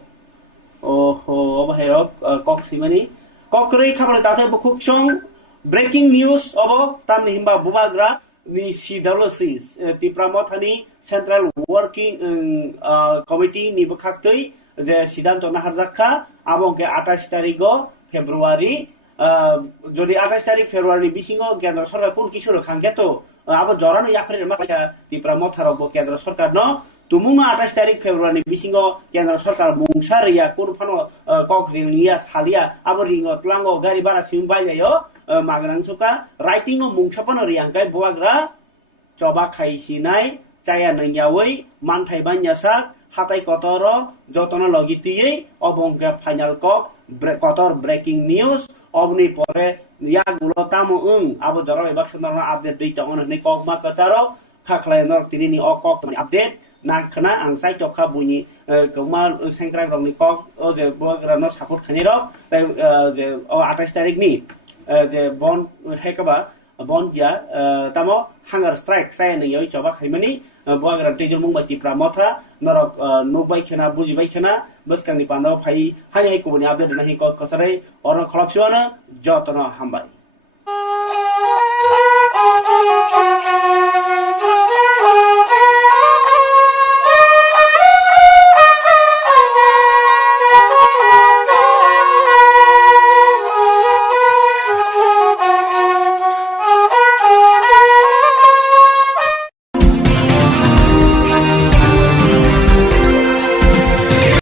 oho obahero koksimani kokrai khabal tate bukuk chong Breaking news about Tamni Himba Buwagra ni CWC Tipramothani Central Working Committee ni bukhaktui je sidanto naharjakha abongke 28 tarikh February যদি 28 তারিখ ফেব্রুয়ারি বিসিং কেন্দ্র সরকার কোন কিছু খাঙ্গে তো আবার জরানো ইয়াফারে মাথা ত্রিপুরা মথারব কেন্দ্র সরকার ন তুমুনা 28 তারিখ ফেব্রুয়ারি বিসিং কেন্দ্র সরকার মুংসা রিয়া কোন ফানো কক রিয়া সালিয়া আবার রিং তলাঙ্গ গাড়ি ভাড়া সিম বাইজাयो মাগরাং সুকা রাইটিং মুংসাপানো রিয়াংকাই বুয়াগ্রা চবা খাইছিনাই চায়া নৈয়াওই মানথাই বান্যাসাক হাতাই কতর যতন লগিতিयै অবংকে ফাইনাল কক কতর ব্রেকিং নিউজ অবনি পরে ইয়াগুলো তামো আবো জরা এবার সুন্দর আপডেট দুইটা অনেক কক মা কাচারো খাখলাই নর তিনি অ কক আপডেট নাখনা আং সাই টকা বুনি কমা সেংক্রা রংনি কক ও যে বগ্রা ন সাপোর্ট খানি রক যে 28 তারিখ নি যে বন হেকবা বন দিয়া তামো হাঙ্গার স্ট্রাইক সাই নই চবা খাইমানি বগ্রা টিগল মুংবাই ত্রিপুরা মথা নরক নুবাই খেনা বুজিबाय খেনা বসকানি পান্দাव फाइ हाय हाय कुबनि आपडेट नाहि कसरै अर खलपसिवानो जतन हामबाय